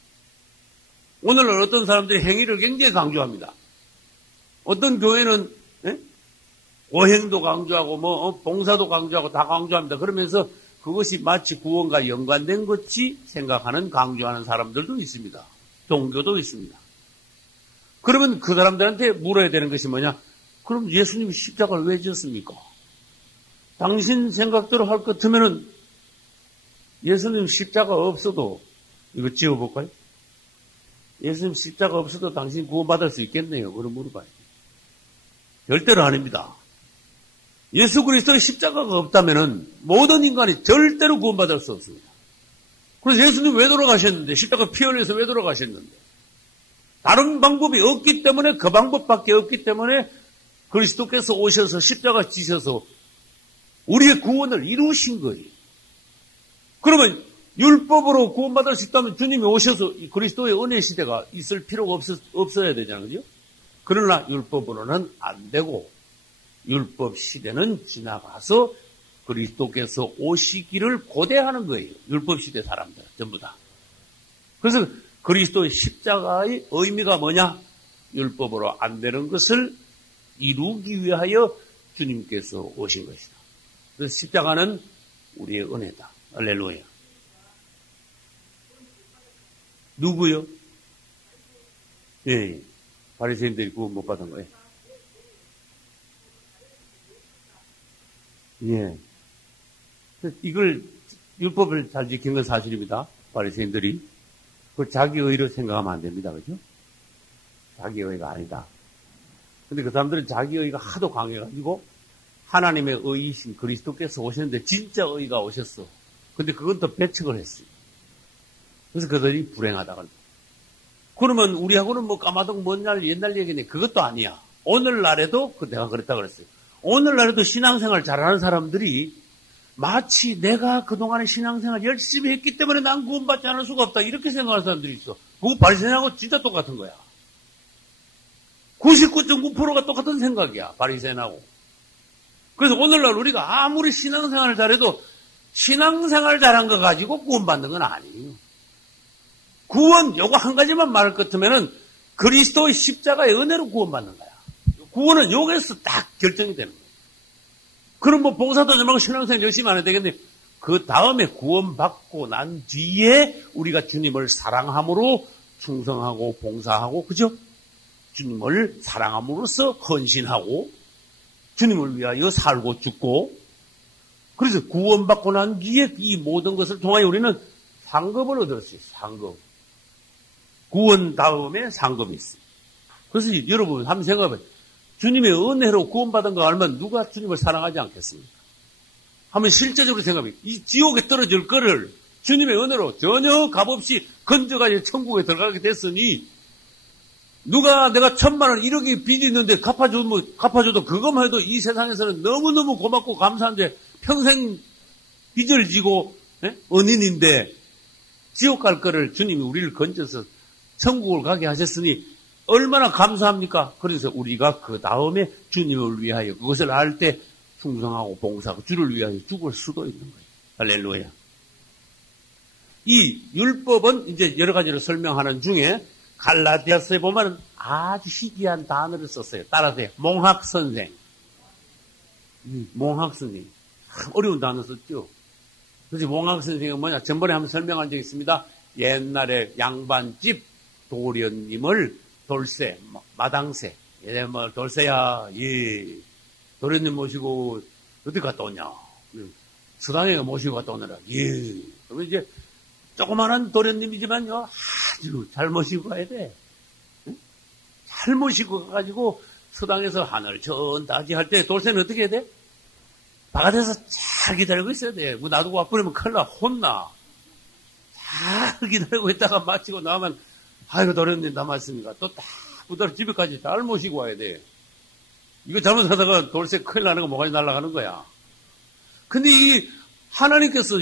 오늘날 어떤 사람들이 행위를 굉장히 강조합니다. 어떤 교회는 오행도 강조하고 봉사도 강조하고 다 강조합니다. 그러면서 그것이 마치 구원과 연관된 것이 생각하는 강조하는 사람들도 있습니다. 종교도 있습니다. 그러면 그 사람들한테 물어야 되는 것이 뭐냐? 그럼 예수님이 십자가를 왜 지었습니까? 당신 생각대로 할 것 같으면은 예수님 십자가 없어도 이거 지어볼까요? 예수님 십자가 없어도 당신 구원받을 수 있겠네요. 그럼 물어봐요. 절대로 아닙니다. 예수 그리스도의 십자가가 없다면은 모든 인간이 절대로 구원받을 수 없습니다. 그래서 예수님 왜 돌아가셨는데? 십자가 피 흘려서 왜 돌아가셨는데? 다른 방법이 없기 때문에 그 방법밖에 없기 때문에 그리스도께서 오셔서 십자가 지셔서 우리의 구원을 이루신 거예요. 그러면 율법으로 구원받을 수 있다면 주님이 오셔서 그리스도의 은혜 시대가 있을 필요가 없어야 되잖아요. 그죠? 그러나 율법으로는 안 되고 율법 시대는 지나가서 그리스도께서 오시기를 고대하는 거예요. 율법 시대 사람들 전부 다. 그래서 그리스도의 십자가의 의미가 뭐냐? 율법으로 안 되는 것을 이루기 위하여 주님께서 오신 것이다. 그래서 십자가는 우리의 은혜다. 할렐루야. 누구요? 예, 바리새인들이 구원 못 받은 거예요. 예. 이걸 율법을 잘 지킨 건 사실입니다. 바리새인들이 그걸 자기 의로 생각하면 안 됩니다. 그죠? 자기 의가 아니다. 근데 그 사람들은 자기 의가 하도 강해가지고 하나님의 의이신 그리스도께서 오셨는데 진짜 의가 오셨어. 근데 그건 또 배척을 했어요. 그래서 그들이 불행하다고 합니다. 그러면 우리하고는 뭐 까마득 옛날 얘기네. 그것도 아니야. 오늘날에도 내가 그랬다 그랬어요. 오늘날에도 신앙생활 잘하는 사람들이 마치 내가 그동안에 신앙생활 열심히 했기 때문에 난 구원받지 않을 수가 없다. 이렇게 생각하는 사람들이 있어. 그거 바리새인하고 진짜 똑같은 거야. 99.9%가 똑같은 생각이야. 바리새인하고. 그래서 오늘날 우리가 아무리 신앙생활을 잘해도 신앙생활 잘한 거 가지고 구원받는 건 아니에요. 구원, 요거 한 가지만 말할 것 같으면은 그리스도의 십자가의 은혜로 구원받는 거야. 구원은 여기서 딱 결정이 되는 거야. 그럼 뭐 봉사도 좀 하고 신앙생활 열심히 안 해야 되겠네. 그 다음에 구원받고 난 뒤에 우리가 주님을 사랑함으로 충성하고 봉사하고, 그죠? 주님을 사랑함으로써 헌신하고, 주님을 위하여 살고 죽고, 그래서 구원받고 난 뒤에 이 모든 것을 통하여 우리는 상급을 얻었어요. 상급. 구원 다음에 상급이 있어요. 그래서 여러분 한번 생각해봐요. 주님의 은혜로 구원받은 거 알면 누가 주님을 사랑하지 않겠습니까? 한번 실제적으로 생각해봐요. 이 지옥에 떨어질 거를 주님의 은혜로 전혀 값없이 건져가지고 천국에 들어가게 됐으니, 누가 내가 1,000만 원 1억이 빚이 있는데 갚아줘도 그것만 해도 이 세상에서는 너무너무 고맙고 감사한데, 평생 빚을 지고 은인인데 지옥 갈 거를 주님이 우리를 건져서 천국을 가게 하셨으니 얼마나 감사합니까? 그래서 우리가 그 다음에 주님을 위하여 그것을 알 때 충성하고 봉사하고 주를 위하여 죽을 수도 있는 거예요. 할렐루야. 이 율법은 이제 여러 가지로 설명하는 중에 갈라디아서에 보면 아주 희귀한 단어를 썼어요. 따라서 몽학선생. 몽학선생. 어려운 단어 썼죠. 그래서 몽학선생은 뭐냐? 전번에 한번 설명한 적이 있습니다. 옛날에 양반집 도련님을 돌쇠, 마당새. 예, 뭐, 돌쇠야, 예. 도련님 모시고 어디 갔다 오냐? 수당에 모시고 갔다 오느라, 예. 그러면 이제 조그마한 도련님이지만요, 아주 잘 모시고 가야 돼. 응? 잘 모시고 가가지고 수당에서 하늘 전다지 할 때 돌쇠는 어떻게 해야 돼? 바깥에서 잘 기다리고 있어야 돼. 뭐 놔두고 와버리면 큰일 나, 혼나. 잘 기다리고 있다가 마치고 나오면, 아이고, 도련님 남았으니까 또 딱 부다로 집에까지 잘 모시고 와야 돼. 이거 잘못하다가 돌쇠 큰일 나는 거 뭐가 날아가는 거야. 근데 이 하나님께서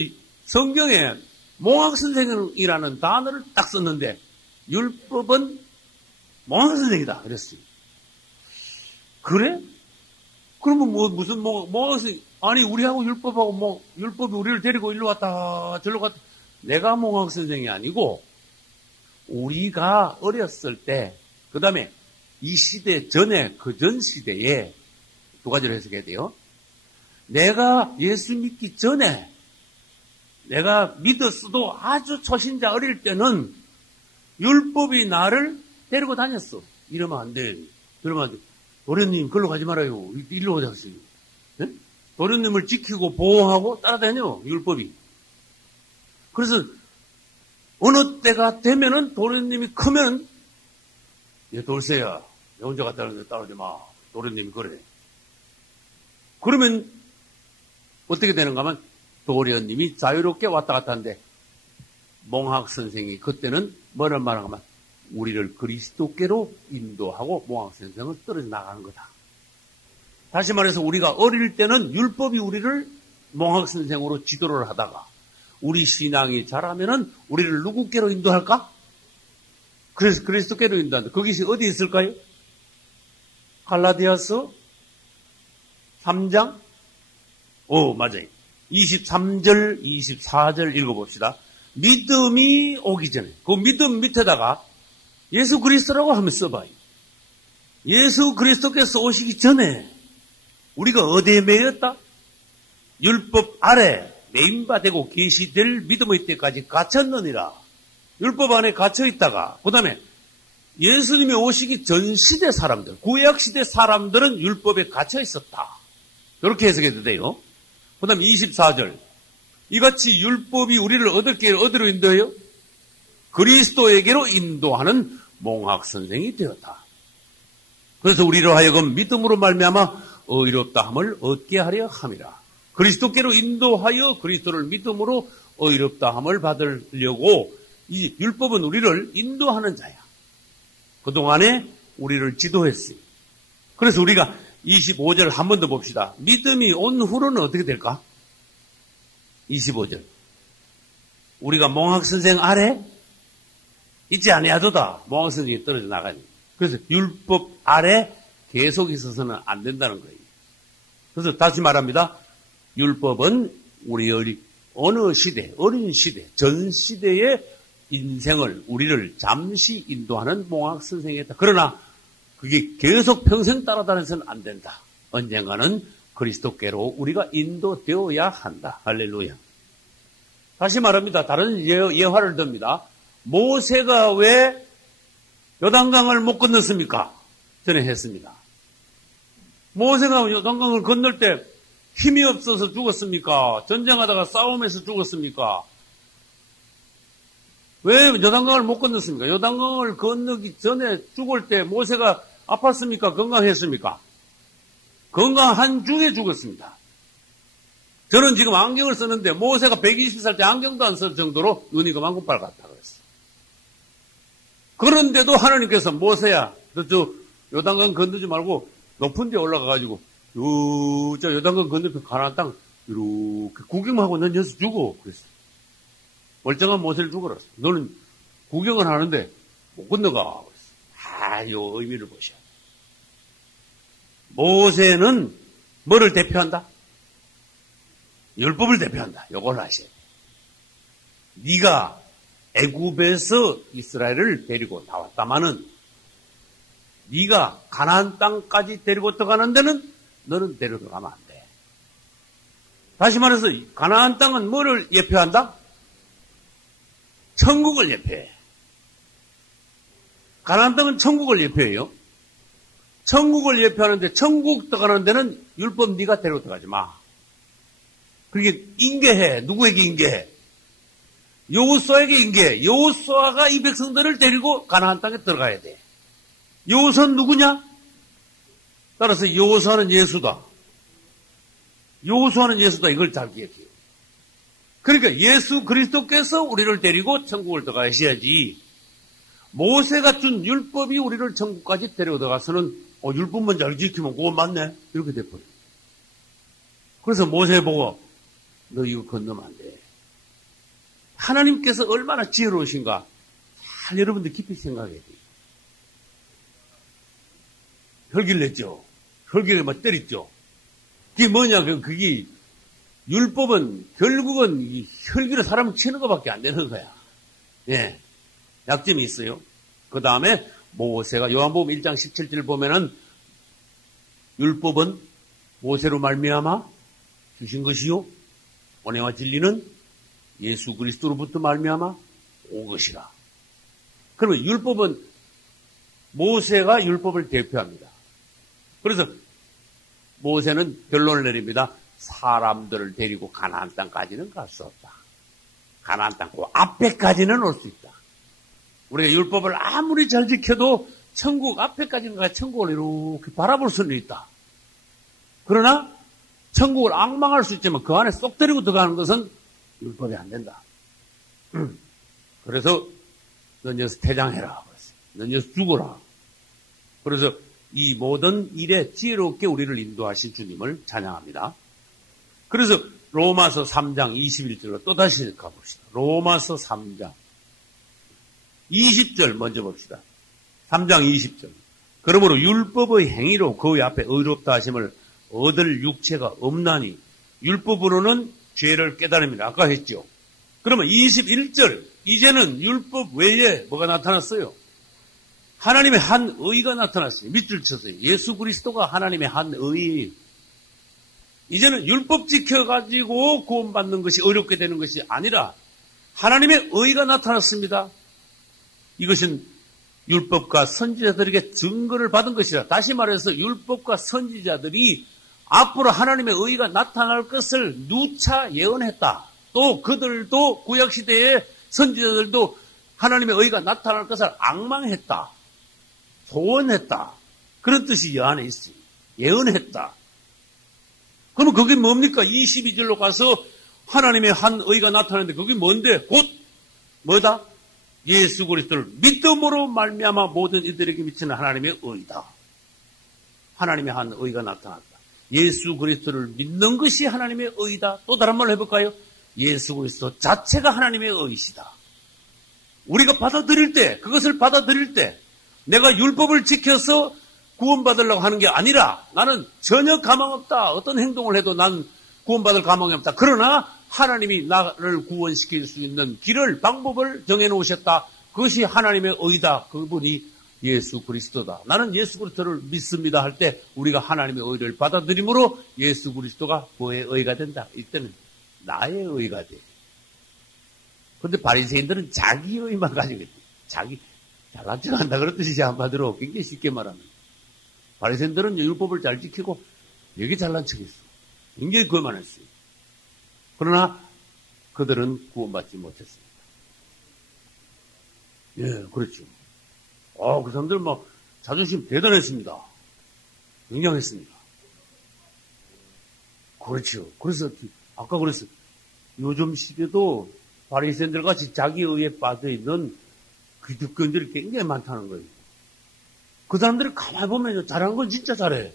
성경에 몽학선생이라는 단어를 딱 썼는데, 율법은 몽학선생이다. 그랬어요. 그래? 그러면 뭐, 무슨 몽학선생, 아니, 우리하고 율법하고 율법이 우리를 데리고 일로 왔다, 절로 갔다. 내가 몽학선생이 아니고, 우리가 어렸을 때, 그 다음에 이 시대 전에, 그 전 시대에 두 가지로 해석해야 돼요. 내가 예수 믿기 전에, 내가 믿었어도 아주 초신자 어릴 때는 율법이 나를 데리고 다녔어. 이러면 안 돼. 그러면 안 돼. 도련님, 글로 가지 말아요. 일로 오자 했어요. 네? 도련님을 지키고 보호하고 따라다녀, 율법이. 그래서 어느 때가 되면은 도련님이 크면, 얘 돌쇠야, 내 혼자 갔다 오는데 따라오지 마. 도련님이 그래. 그러면 어떻게 되는가 하면 도련님이 자유롭게 왔다 갔다 하는데, 몽학 선생이 그때는 뭐를 말하면 우리를 그리스도께로 인도하고 몽학 선생은 떨어져 나가는 거다. 다시 말해서 우리가 어릴 때는 율법이 우리를 몽학 선생으로 지도를 하다가, 우리 신앙이 자라면은 우리를 누구께로 인도할까? 그래서 그리스도께로 인도한다. 거기서 어디 있을까요? 갈라디아서 3장? 맞아요. 23절, 24절 읽어봅시다. 믿음이 오기 전에, 그 믿음 밑에다가 예수 그리스도라고 하면 써봐요. 예수 그리스도께서 오시기 전에 우리가 어디에 매였다? 율법 아래 매인바되고 계시될 믿음의 때까지 갇혔느니라. 율법 안에 갇혀있다가, 그 다음에 예수님이 오시기 전 시대 사람들, 구약시대 사람들은 율법에 갇혀있었다. 이렇게 해석해도 돼요. 그 다음에 24절. 이같이 율법이 우리를 어디로 인도해요? 그리스도에게로 인도하는 몽학선생이 되었다. 그래서 우리로 하여금 믿음으로 말미암아 의롭다함을 얻게 하려 함이라. 그리스도께로 인도하여 그리스도를 믿음으로 의롭다함을 받으려고, 이 율법은 우리를 인도하는 자야. 그동안에 우리를 지도했어요. 그래서 우리가 25절 한 번 더 봅시다. 믿음이 온 후로는 어떻게 될까? 25절. 우리가 몽학선생 아래 있지 아니하도다. 몽학선생이 떨어져 나가니. 그래서 율법 아래 계속 있어서는 안 된다는 거예요. 그래서 다시 말합니다. 율법은 우리를 어느 시대, 어린 시대, 전 시대의 인생을, 우리를 잠시 인도하는 몽학 선생이었다. 그러나 그게 계속 평생 따라다녀서는 안 된다. 언젠가는 그리스도께로 우리가 인도되어야 한다. 할렐루야. 다시 말합니다. 다른 예화를 듭니다. 모세가 왜 요단강을 못 건넜습니까? 전에 했습니다. 모세가 요단강을 건널 때 힘이 없어서 죽었습니까? 전쟁하다가 싸움에서 죽었습니까? 왜 요단강을 못 건넜습니까? 요단강을 건너기 전에 죽을 때 모세가 아팠습니까? 건강했습니까? 건강한 중에 죽었습니다. 저는 지금 안경을 쓰는데 모세가 120살 때 안경도 안 쓸 정도로 눈이 그만큼 빨갛다 그랬어요. 그런데도 하나님께서 모세야, 너 저 요단강 건너지 말고 높은 데 올라가가지고 저 요단강 건너편 가나안 땅 이렇게 구경만 하고 넌 여기서 죽어 그랬어요. 멀쩡한 모세를 죽어라. 너는 구경을 하는데 못 건너가 그랬어요. 요 의미를 보셔야 돼요. 모세는 뭐를 대표한다? 율법을 대표한다. 요걸 아셔야 돼요. 네가 애굽에서 이스라엘을 데리고 나왔다마는 네가 가나안 땅까지 데리고 들어가는 데는 너는 데리고 들어가면 안 돼. 다시 말해서 가나안 땅은 뭐를 예표한다? 천국을 예표해. 가나안 땅은 천국을 예표해요. 천국을 예표하는데 천국 들어가는 데는 율법 네가 데리고 들어가지 마. 그게 인계해. 누구에게 인계해? 여호수아에게 인계해. 여호수아가 이 백성들을 데리고 가나안 땅에 들어가야 돼. 여호수아는 누구냐? 따라서 여호수아는 예수다. 여호수아는 예수다. 이걸 잘 기억해요. 그러니까 예수 그리스도께서 우리를 데리고 천국을 들어가셔야지. 모세가 준 율법이 우리를 천국까지 데리고 들어가서는 율법만 잘 지키면 그거 맞네. 이렇게 돼버려요. 그래서 모세 보고 너 이거 건너면 안 돼. 하나님께서 얼마나 지혜로우신가 잘 여러분들 깊이 생각해야 돼요. 혈기를 냈죠. 혈기를 막 때렸죠. 그게 뭐냐? 그게 율법은 결국은 이 혈기로 사람을 치는 것밖에 안 되는 거야. 예, 약점이 있어요. 그 다음에 모세가 요한복음 1장 17절 보면은 율법은 모세로 말미암아 주신 것이요 은혜와 진리는 예수 그리스도로부터 말미암아 온 것이라. 그러면 율법은 모세가 율법을 대표합니다. 그래서 모세는 결론을 내립니다. 사람들을 데리고 가나안 땅까지는 갈 수 없다. 가나안 땅 그 앞에까지는 올 수 있다. 우리가 율법을 아무리 잘 지켜도 천국 앞에까지는 가 천국을 이렇게 바라볼 수는 있다. 그러나 천국을 앙망할 수 있지만 그 안에 쏙 데리고 들어가는 것은 율법이 안 된다. 그래서 넌 여기서 퇴장해라. 넌 여기서 죽어라. 그래서 이 모든 일에 지혜롭게 우리를 인도하신 주님을 찬양합니다. 그래서 로마서 3장 21절로 또다시 가봅시다. 로마서 3장 20절 먼저 봅시다. 3장 20절. 그러므로 율법의 행위로 그의 앞에 의롭다 하심을 얻을 육체가 없나니 율법으로는 죄를 깨달음이라. 아까 했죠. 그러면 21절. 이제는 율법 외에 뭐가 나타났어요? 하나님의 한 의가 나타났어요. 밑줄 쳤어요. 예수 그리스도가 하나님의 한 의. 이제는 율법 지켜가지고 구원받는 것이 어렵게 되는 것이 아니라 하나님의 의가 나타났습니다. 이것은 율법과 선지자들에게 증거를 받은 것이라. 다시 말해서 율법과 선지자들이 앞으로 하나님의 의가 나타날 것을 누차 예언했다. 또 그들도 구약시대의 선지자들도 하나님의 의가 나타날 것을 앙망했다. 소원했다. 그런 뜻이 이 안에 있어요. 예언했다. 그러면 그게 뭡니까? 22절로 가서 하나님의 한 의가 나타나는데 그게 뭔데? 곧 뭐다? 예수 그리스도를 믿음으로 말미암아 모든 이들에게 미치는 하나님의 의다. 하나님의 한 의가 나타났다. 예수 그리스도를 믿는 것이 하나님의 의다. 또 다른 말로 해볼까요? 예수 그리스도 자체가 하나님의 의시다. 우리가 받아들일 때, 그것을 받아들일 때 내가 율법을 지켜서 구원받으려고 하는 게 아니라 나는 전혀 가망 없다. 어떤 행동을 해도 난 구원받을 가망이 없다. 그러나 하나님이 나를 구원시킬 수 있는 길을, 방법을 정해놓으셨다. 그것이 하나님의 의다. 그분이 예수 그리스도다. 나는 예수 그리스도를 믿습니다 할 때 우리가 하나님의 의를 받아들임으로 예수 그리스도가 뭐의 의가 된다. 이때는 나의 의가 돼. 그런데 바리새인들은 자기 의만 가지고 있대. 자기 잘난 척한다 그랬듯이 한마디로 굉장히 쉽게 말하는. 바리새인들은 율법을 잘 지키고 되게 잘난 척했어. 굉장히 그것만 했어요. 그러나 그들은 구원받지 못했습니다. 예, 그렇죠. 그 사람들 막 자존심 대단했습니다. 굉장했습니다. 그렇죠. 그래서 아까 그랬어요. 요즘 시대도 바리새인들 같이 자기 의에 빠져 있는 기득권들이 굉장히 많다는 거예요. 그 사람들이 가만히 보면 잘하는 건 진짜 잘해.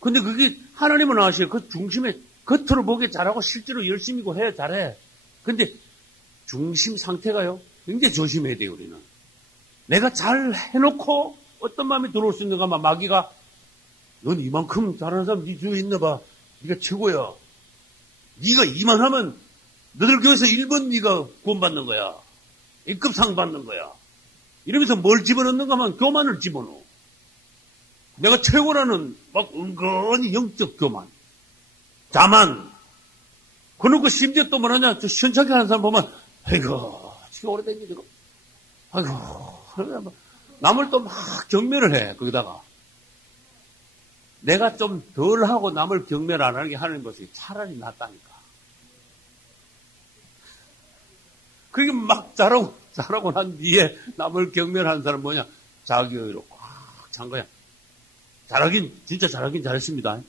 근데 그게 하나님은 아시요. 그 중심에 겉으로 보기에 잘하고 실제로 열심히고 해 잘해. 근데 중심 상태가요. 굉장히 조심해야 돼요. 우리는. 내가 잘 해놓고 어떤 마음이 들어올 수 있는가 하면 마귀가 넌 이만큼 잘하는 사람 네 주위에 있나 봐. 네가 최고야. 네가 이만하면 너들 교회에서 1번 네가 구원받는 거야. 1급상 받는 거야. 이러면서 뭘 집어넣는가 하면 교만을 집어넣어. 내가 최고라는 막 은근히 영적 교만. 자만. 그러고 심지어 또 뭐하냐. 저 시원찮게 하는 사람 보면 아이고 지가 오래된 게 이거. 아이고 남을 또 막 경멸을 해. 거기다가. 내가 좀 덜하고 남을 경멸 안 하는 게 하나님 보세요. 차라리 낫다니까. 그게 막 잘하고 난 뒤에 남을 경멸하는 사람 뭐냐? 자기의로 꽉 찬 거야. 진짜 잘하긴 잘했습니다.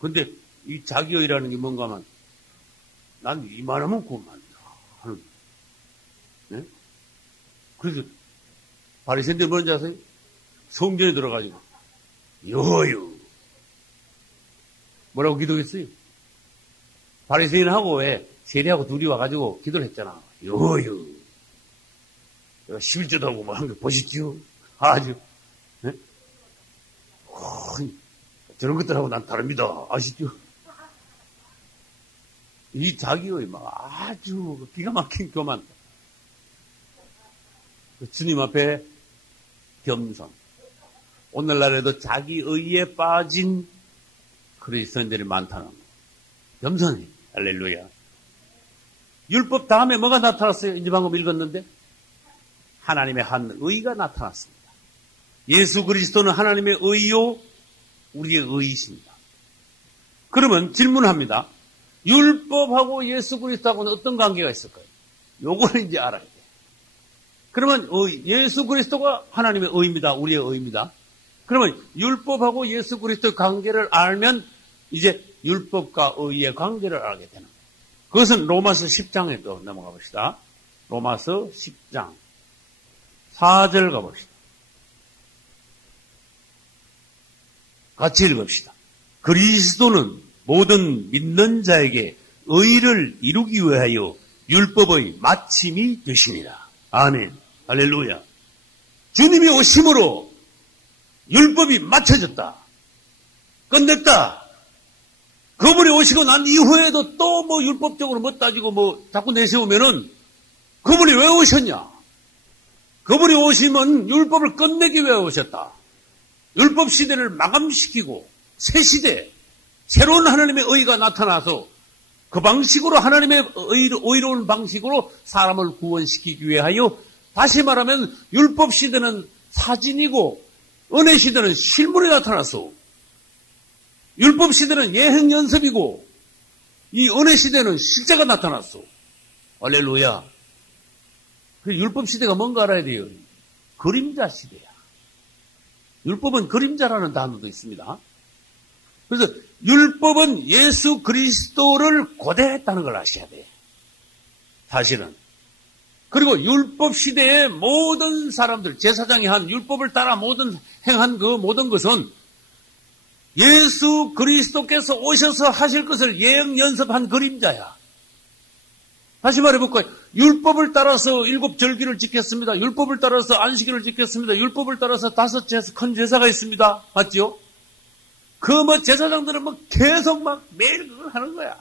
근데 이 자기의라는 게 뭔가 하면 난 이만하면 구원받는다 하는 거예요. 네? 그래서 바리새인들이 뭔지 아세요? 성전에 들어가지고 여호유 뭐라고 기도했어요? 바리새인하고 왜 세리하고 둘이 와가지고 기도를 했잖아. 여호유 내가 11조도 하고 뭐 한 거 보시죠. 아주 네? 저런 것들하고 난 다릅니다. 아시죠? 이 자기의 막 아주 기가 막힌 교만. 주님 앞에 겸손. 오늘날에도 자기의에 빠진 그리스도인들이 많다는 거. 겸손히. 할렐루야. 율법 다음에 뭐가 나타났어요? 이제 방금 읽었는데 하나님의 한 의가 나타났습니다. 예수 그리스도는 하나님의 의요, 우리의 의이십니다. 그러면 질문합니다. 율법하고 예수 그리스도하고는 어떤 관계가 있을까요? 요거는 이제 알아야 돼요. 그러면 예수 그리스도가 하나님의 의입니다. 우리의 의입니다. 그러면 율법하고 예수 그리스도의 관계를 알면 이제 율법과 의의 관계를 알게 되는 거예요. 그것은 로마서 10장에 또 넘어가 봅시다. 로마서 10장 4절 가봅시다. 같이 읽읍시다. 그리스도는 모든 믿는 자에게 의를 이루기 위하여 율법의 마침이 되시니라. 아멘. 할렐루야. 주님이 오심으로 율법이 맞춰졌다. 끝냈다. 그분이 오시고 난 이후에도 또 뭐 율법적으로 뭐 따지고 뭐 자꾸 내세우면은 그분이 왜 오셨냐? 그분이 오시면 율법을 끝내기 위해 오셨다. 율법 시대를 마감시키고 새 시대, 새로운 하나님의 의가 나타나서 그 방식으로 하나님의 의로운 방식으로 사람을 구원시키기 위하여 다시 말하면 율법 시대는 사진이고 은혜 시대는 실물이 나타났어. 율법 시대는 예행 연습이고 이 은혜 시대는 실제가 나타났어. 할렐루야. 율법 시대가 뭔가 알아야 돼요. 그림자 시대야. 율법은 그림자라는 단어도 있습니다. 그래서 율법은 예수 그리스도를 고대했다는 걸 아셔야 돼요. 사실은. 그리고 율법 시대의 모든 사람들, 제사장이 한 율법을 따라 행한 그 모든 것은 예수 그리스도께서 오셔서 하실 것을 예행 연습한 그림자야. 다시 말해볼까요? 율법을 따라서 7 절기를 지켰습니다. 율법을 따라서 안식일을 지켰습니다. 율법을 따라서 5 큰 제사가 있습니다. 맞죠? 그 제사장들은 계속 매일 그걸 하는 거야.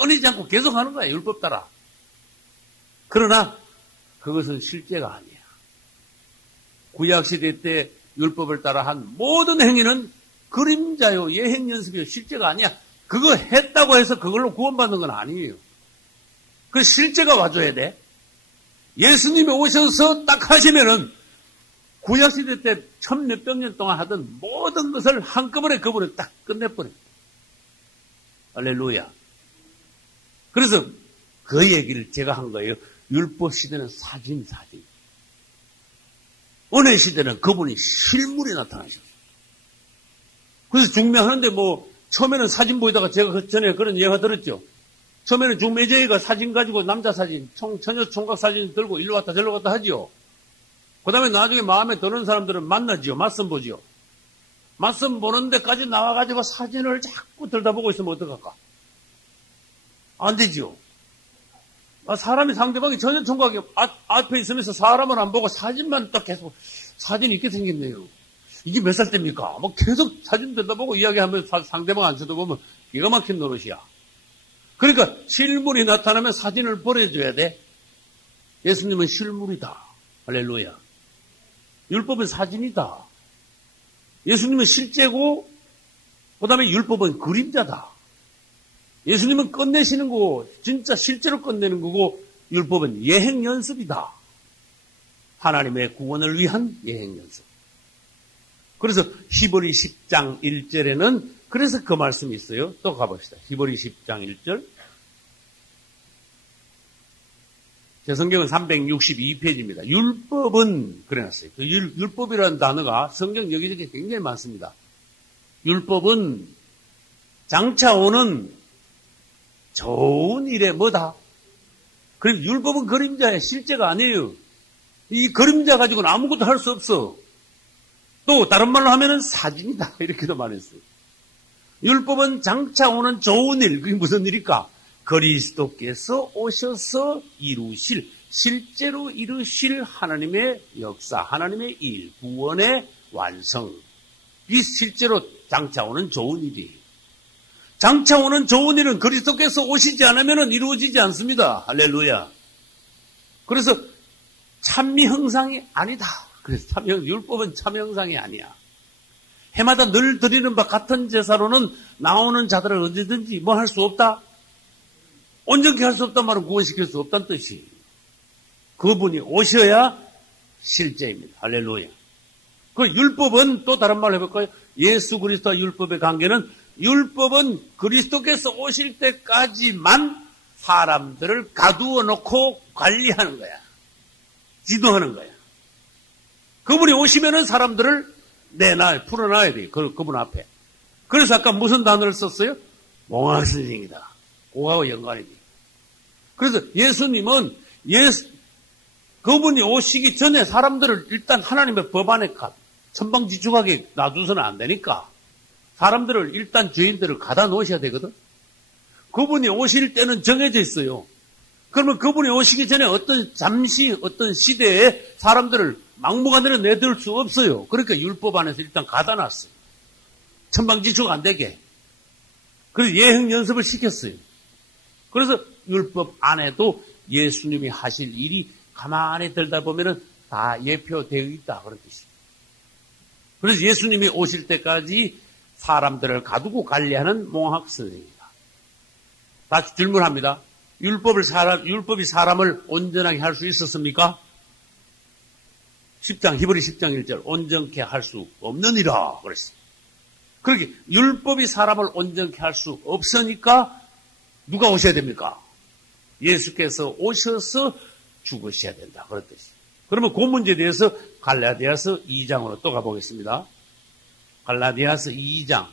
끊이지 않고 계속 하는 거야. 율법 따라. 그러나 그것은 실제가 아니야. 구약시대 때 율법을 따라 한 모든 행위는 그림자요, 예행연습이요, 실제가 아니야. 그거 했다고 해서 그걸로 구원받는 건 아니에요. 그 실제가 와줘야 돼. 예수님이 오셔서 딱 하시면은 구약시대 때 1000몇백 년 동안 하던 모든 것을 한꺼번에 그분은 딱 끝내버려요. 할렐루야. 그래서 그 얘기를 제가 한 거예요. 율법 시대는 사진. 은혜 시대는 그분이 실물이 나타나셨어요. 그래서 중매하는데 처음에는 사진 보이다가 제가 그 전에 그런 예화 들었죠. 처음에는 중매제의가 사진 가지고 남자 사진, 처녀 총각 사진 들고 일로 갔다 저로 갔다 하지요. 그 다음에 나중에 마음에 드는 사람들은 만나지요. 맞선 보지요. 맞선 보는 데까지 나와가지고 사진을 자꾸 들다보고 있으면 어떡할까? 안 되지요. 사람이 상대방이 처녀 총각이 앞에 있으면서 사람을 안 보고 사진만 딱 계속 사진이 있게 생겼네요. 이게 몇 살 때입니까? 계속 사진 들다보고 이야기하면서 상대방 안 쳐다보면 기가 막힌 노릇이야. 그러니까 실물이 나타나면 사진을 버려줘야 돼. 예수님은 실물이다. 할렐루야. 율법은 사진이다. 예수님은 실제고 그 다음에 율법은 그림자다. 예수님은 끝내시는 거고 진짜 실제로 끝내는 거고 율법은 예행연습이다. 하나님의 구원을 위한 예행연습. 그래서 히브리 10장 1절에는 그래서 그 말씀이 있어요. 또 가봅시다. 히브리 10장 1절. 제 성경은 362페이지입니다. 율법은 그래놨어요. 그 율법이라는 단어가 성경 여기저기 굉장히 많습니다. 율법은 장차 오는 좋은 일에 뭐다? 그럼 율법은 그림자야. 실제가 아니에요. 이 그림자 가지고는 아무것도 할 수 없어. 또 다른 말로 하면은 사진이다. 이렇게도 말했어요. 율법은 장차 오는 좋은 일. 그게 무슨 일일까? 그리스도께서 오셔서 이루실, 실제로 이루실 하나님의 역사, 하나님의 일, 구원의 완성. 이 실제로 장차 오는 좋은 일이에요. 장차 오는 좋은 일은 그리스도께서 오시지 않으면 이루어지지 않습니다. 할렐루야. 그래서 참미 형상이 아니다. 그래서 율법은 참 형상이 아니야. 해마다 늘 드리는 바 같은 제사로는 나오는 자들을 언제든지 뭐 할 수 없다? 온전케 할 수 없단 말은 구원시킬 수 없다는 뜻이. 그분이 오셔야 실제입니다. 할렐루야. 그 율법은 또 다른 말로 해볼까요? 예수 그리스도와 율법의 관계는 율법은 그리스도께서 오실 때까지만 사람들을 가두어 놓고 관리하는 거야. 지도하는 거야. 그분이 오시면은 사람들을 풀어놔야 돼요. 그분 앞에. 그래서 아까 무슨 단어를 썼어요? 몽학 선생이다. 그거하고 연관이 돼요. 그래서 예수님은 그분이 오시기 전에 사람들을 일단 하나님의 법 안에 천방지축하게 놔두서는 안 되니까 사람들을 일단 죄인들을 가다 놓으셔야 되거든. 그분이 오실 때는 정해져 있어요. 그러면 그분이 오시기 전에 잠시 어떤 시대에 사람들을 막무가내로 내둘 수 없어요. 그러니까 율법 안에서 일단 가다 놨어요. 천방지축 안 되게. 그래서 예행 연습을 시켰어요. 그래서 율법 안에도 예수님이 하실 일이 가만히 들다 보면은 다 예표되어 있다. 그런 뜻이에요. 그래서 예수님이 오실 때까지 사람들을 가두고 관리하는 몽학 선생입니다. 다시 질문합니다. 율법이 사람을 온전하게 할 수 있었습니까? 히브리 10장 1절 온전케 할 수 없느니라 그랬어요. 그렇게 율법이 사람을 온전케 할 수 없으니까 누가 오셔야 됩니까? 예수께서 오셔서 죽으셔야 된다. 그런 뜻이에요. 그러면 그 문제에 대해서 갈라디아서 2장으로 또 가보겠습니다. 갈라디아서 2장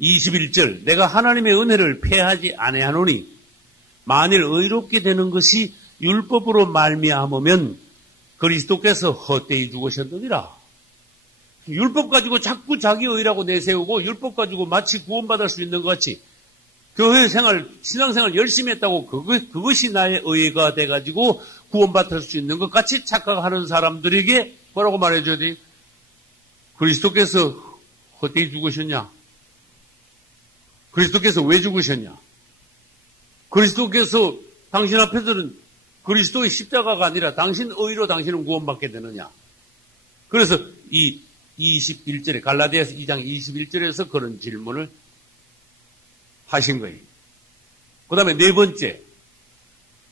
21절 내가 하나님의 은혜를 패하지 아니하노니 만일 의롭게 되는 것이 율법으로 말미암으면 그리스도께서 헛되이 죽으셨느니라. 율법 가지고 자꾸 자기 의라고 내세우고 율법 가지고 마치 구원받을 수 있는 것 같이 교회 생활, 신앙생활 열심히 했다고 그것이 나의 의가 돼가지고 구원받을 수 있는 것 같이 착각하는 사람들에게 뭐라고 말해줘야 돼? 그리스도께서 헛되이 죽으셨냐? 그리스도께서 왜 죽으셨냐? 그리스도께서 당신 앞에서는 그리스도의 십자가가 아니라 당신 의로 당신은 구원받게 되느냐? 그래서 이 21절에 갈라디아서 2장 21절에서 그런 질문을 하신 거예요. 그 다음에 네 번째,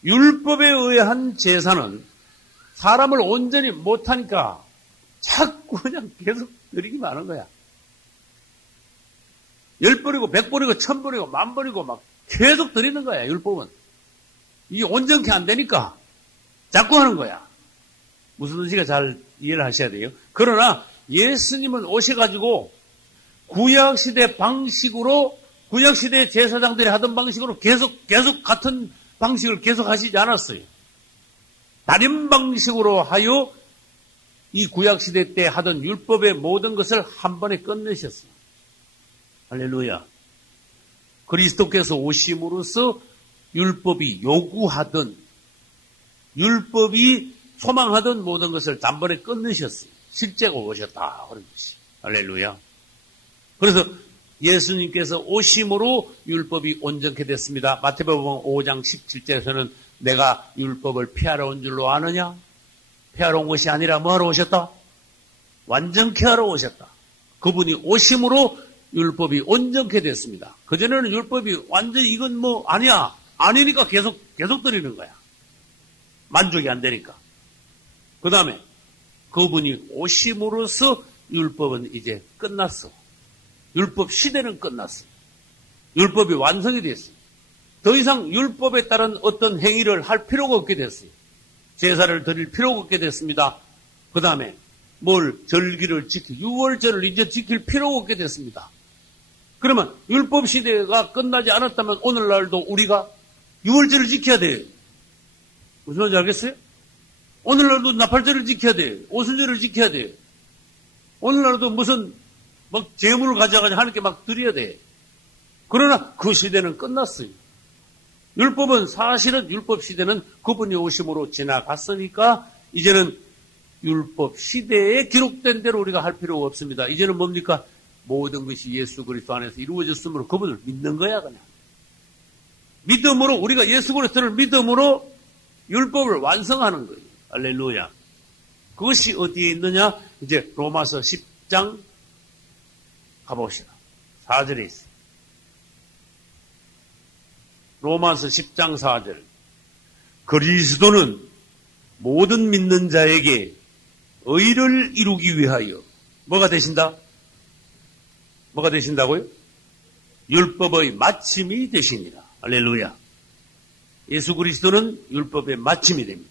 율법에 의한 제사는 사람을 온전히 못하니까 자꾸 그냥 계속 드리기만 하는 거야. 10번이고 100번이고 1000번이고 10,000번이고 막 계속 드리는 거야. 율법은. 이게 온전히 안 되니까 자꾸 하는 거야. 무슨 뜻인가 잘 이해를 하셔야 돼요. 그러나 예수님은 오셔가지고 구약시대 방식으로, 구약시대 제사장들이 하던 방식으로 계속 같은 방식을 계속 하시지 않았어요. 다른 방식으로 하여 이 구약시대 때 하던 율법의 모든 것을 한 번에 끝내셨어요. 할렐루야. 그리스도께서 오심으로써 율법이 요구하던, 율법이 소망하던 모든 것을 단번에 끝내셨어요. 실제가 오셨다. 그런 것이. 할렐루야. 그래서 예수님께서 오심으로 율법이 온전케 됐습니다. 마태복음 5장 17절에서는 내가 율법을 폐하러 온 줄로 아느냐? 폐하러 온 것이 아니라 뭐하러 오셨다? 완전케 하러 오셨다. 그분이 오심으로 율법이 온전케 됐습니다. 그전에는 율법이 완전히 이건 뭐 아니야. 아니니까 계속 드리는 거야. 만족이 안 되니까. 그 다음에 그분이 오심으로써 율법은 이제 끝났어. 율법 시대는 끝났어. 율법이 완성이 됐어요. 더 이상 율법에 따른 어떤 행위를 할 필요가 없게 됐어요. 제사를 드릴 필요가 없게 됐습니다. 그 다음에 절기를 유월절을 이제 지킬 필요가 없게 됐습니다. 그러면 율법 시대가 끝나지 않았다면 오늘날도 우리가 유월절을 지켜야 돼요. 무슨 말인지 알겠어요? 오늘날도 나팔절을 지켜야 돼요. 오순절을 지켜야 돼요. 오늘날도 무슨 재물을 가져가지고 하나님께 막 드려야 돼. 그러나 그 시대는 끝났어요. 사실은 율법 시대는 그분이 오심으로 지나갔으니까 이제는 율법 시대에 기록된 대로 우리가 할 필요가 없습니다. 이제는 뭡니까? 모든 것이 예수 그리스도 안에서 이루어졌으므로 그분을 믿는 거야, 그냥. 믿음으로, 우리가 예수 그리스도를 믿음으로 율법을 완성하는 거예요. 할렐루야. 그것이 어디에 있느냐? 이제 로마서 10장 가봅시다. 4절에 있어요. 로마서 10장 4절. 그리스도는 모든 믿는 자에게 의를 이루기 위하여 뭐가 되신다? 뭐가 되신다고요? 율법의 마침이 되시니라. 할렐루야. 예수 그리스도는 율법의 마침이 됩니다.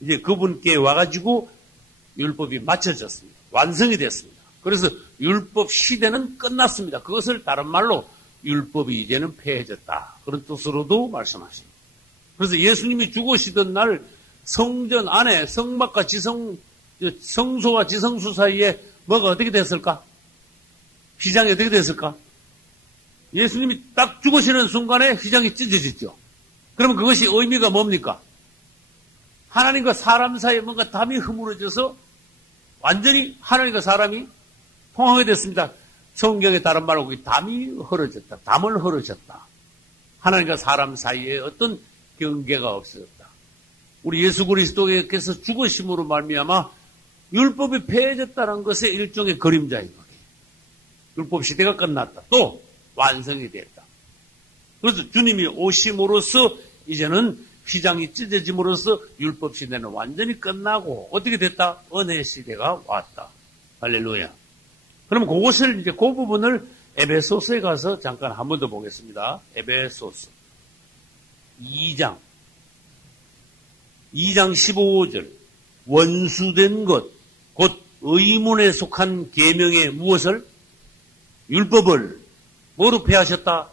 이제 그분께 와가지고 율법이 마쳐졌습니다. 완성이 됐습니다. 그래서 율법 시대는 끝났습니다. 그것을 다른 말로 율법이 이제는 폐해졌다. 그런 뜻으로도 말씀하십니다. 그래서 예수님이 죽으시던 날 성전 안에 성막과 성소와 지성수 사이에 뭐가 어떻게 됐을까? 휘장이 어떻게 됐을까? 예수님이 딱 죽으시는 순간에 휘장이 찢어졌죠. 그러면 그것이 의미가 뭡니까? 하나님과 사람 사이에 뭔가 담이 허물어져서 완전히 하나님과 사람이 통하게 됐습니다. 성경에 다른 말로 담이 헐어졌다. 담을 헐어졌다. 하나님과 사람 사이에 어떤 경계가 없어졌다. 우리 예수 그리스도께서 죽으심으로 말미암아 율법이 폐해졌다는 것의 일종의 그림자인 거예요. 율법 시대가 끝났다. 또 완성이 됐다. 그래서 주님이 오심으로써 이제는 휘장이 찢어짐으로써 율법 시대는 완전히 끝나고 어떻게 됐다? 은혜 시대가 왔다. 할렐루야. 그럼 그것을 이제 그 부분을 에베소서에 가서 잠깐 한 번 더 보겠습니다. 에베소서 2장 15절 원수된 것 곧 의문에 속한 계명의 무엇을? 율법을 뭐로 폐하셨다?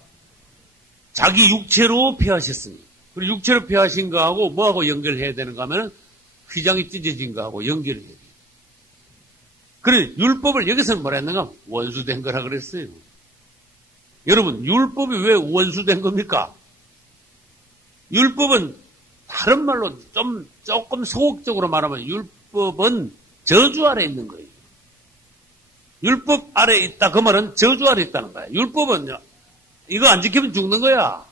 자기 육체로 폐하셨습니다. 그리고 육체로 폐하신 거하고 뭐하고 연결해야 되는가 하면 휘장이 찢어진 거하고 연결해야 돼요. 그래 율법을 여기서는 뭐라 했는가? 원수된 거라 그랬어요. 여러분 율법이 왜 원수된 겁니까? 율법은 다른 말로 조금 소극적으로 말하면 율법은 저주 아래 있는 거예요. 율법 아래 있다 그 말은 저주 아래 있다는 거예요. 율법은 이거 안 지키면 죽는 거야.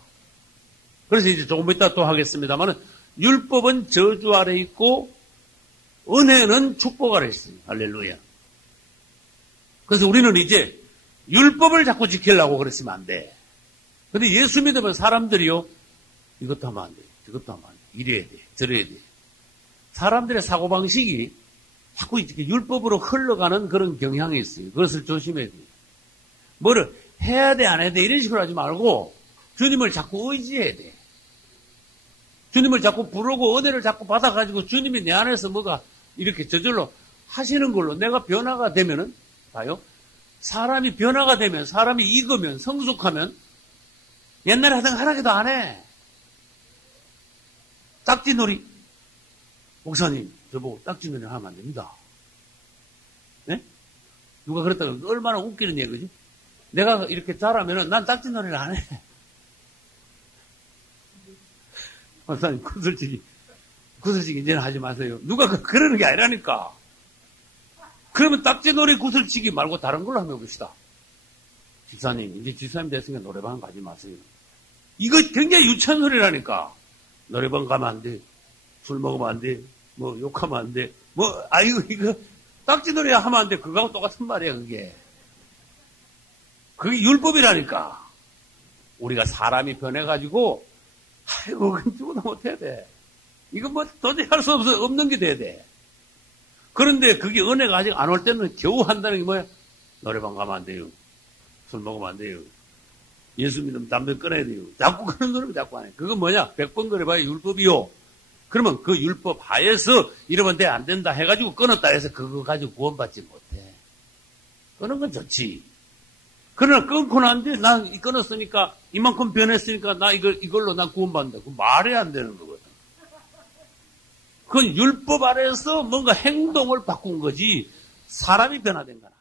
그래서 이제 조금 이따 또 하겠습니다만은 율법은 저주 아래 있고 은혜는 축복 아래 있어요. 할렐루야. 그래서 우리는 이제 율법을 자꾸 지키려고 그랬으면 안 돼. 근데 예수 믿으면 사람들이요, 이것도 하면 안 돼, 저것도 하면 안 돼, 이래야 돼, 저래야 돼. 사람들의 사고방식이 자꾸 이렇게 율법으로 흘러가는 그런 경향이 있어요. 그것을 조심해야 돼요. 뭐를 해야 돼, 안 해야 돼, 이런 식으로 하지 말고 주님을 자꾸 의지해야 돼. 주님을 자꾸 부르고 은혜를 자꾸 받아가지고 주님이 내 안에서 뭐가 이렇게 저절로 하시는 걸로 내가 변화가 되면은, 봐요. 사람이 변화가 되면, 사람이 익으면, 성숙하면 옛날에 하던 거 하나도 안 해. 딱지놀이. 목사님, 저보고 딱지놀이 하면 안 됩니다. 네? 누가 그랬다가 얼마나 웃기는 얘기지? 내가 이렇게 잘하면은 난 딱지놀이를 안 해. 목사님, 구슬치기 이제는 하지 마세요. 누가 그러는 게 아니라니까. 그러면 딱지놀이 구슬치기 말고 다른 걸로 한번 해봅시다. 집사님, 이제 집사님 됐으니까 노래방 가지 마세요. 이거 굉장히 유치한 소리라니까. 노래방 가면 안 돼. 술 먹으면 안 돼. 뭐 욕하면 안 돼. 이거 딱지놀이 하면 안 돼. 그거하고 똑같은 말이야, 그게. 그게 율법이라니까. 우리가 사람이 변해가지고, 그건 죽어도 못해야 돼. 이거 뭐 도저히 할 수 없는 게 돼야 돼. 그런데 그게 은혜가 아직 안 올 때는 겨우 한다는 게 뭐야? 노래방 가면 안 돼요. 술 먹으면 안 돼요. 예수 믿으면 담배 끊어야 돼요. 자꾸 그런 노래를 자꾸 안 해. 그건 뭐냐? 100번 그래봐야 율법이요. 그러면 그 율법 하에서 이러면 돼, 안 된다 해가지고 끊었다 해서 그거 가지고 구원받지 못해. 끊은 건 좋지. 그러나 끊고 난데 난 끊었으니까 이만큼 변했으니까 나 이걸로 난 구원받는다. 그 말이 안 되는 거거든. 그건 율법 아래에서 뭔가 행동을 바꾼 거지 사람이 변화된 거나.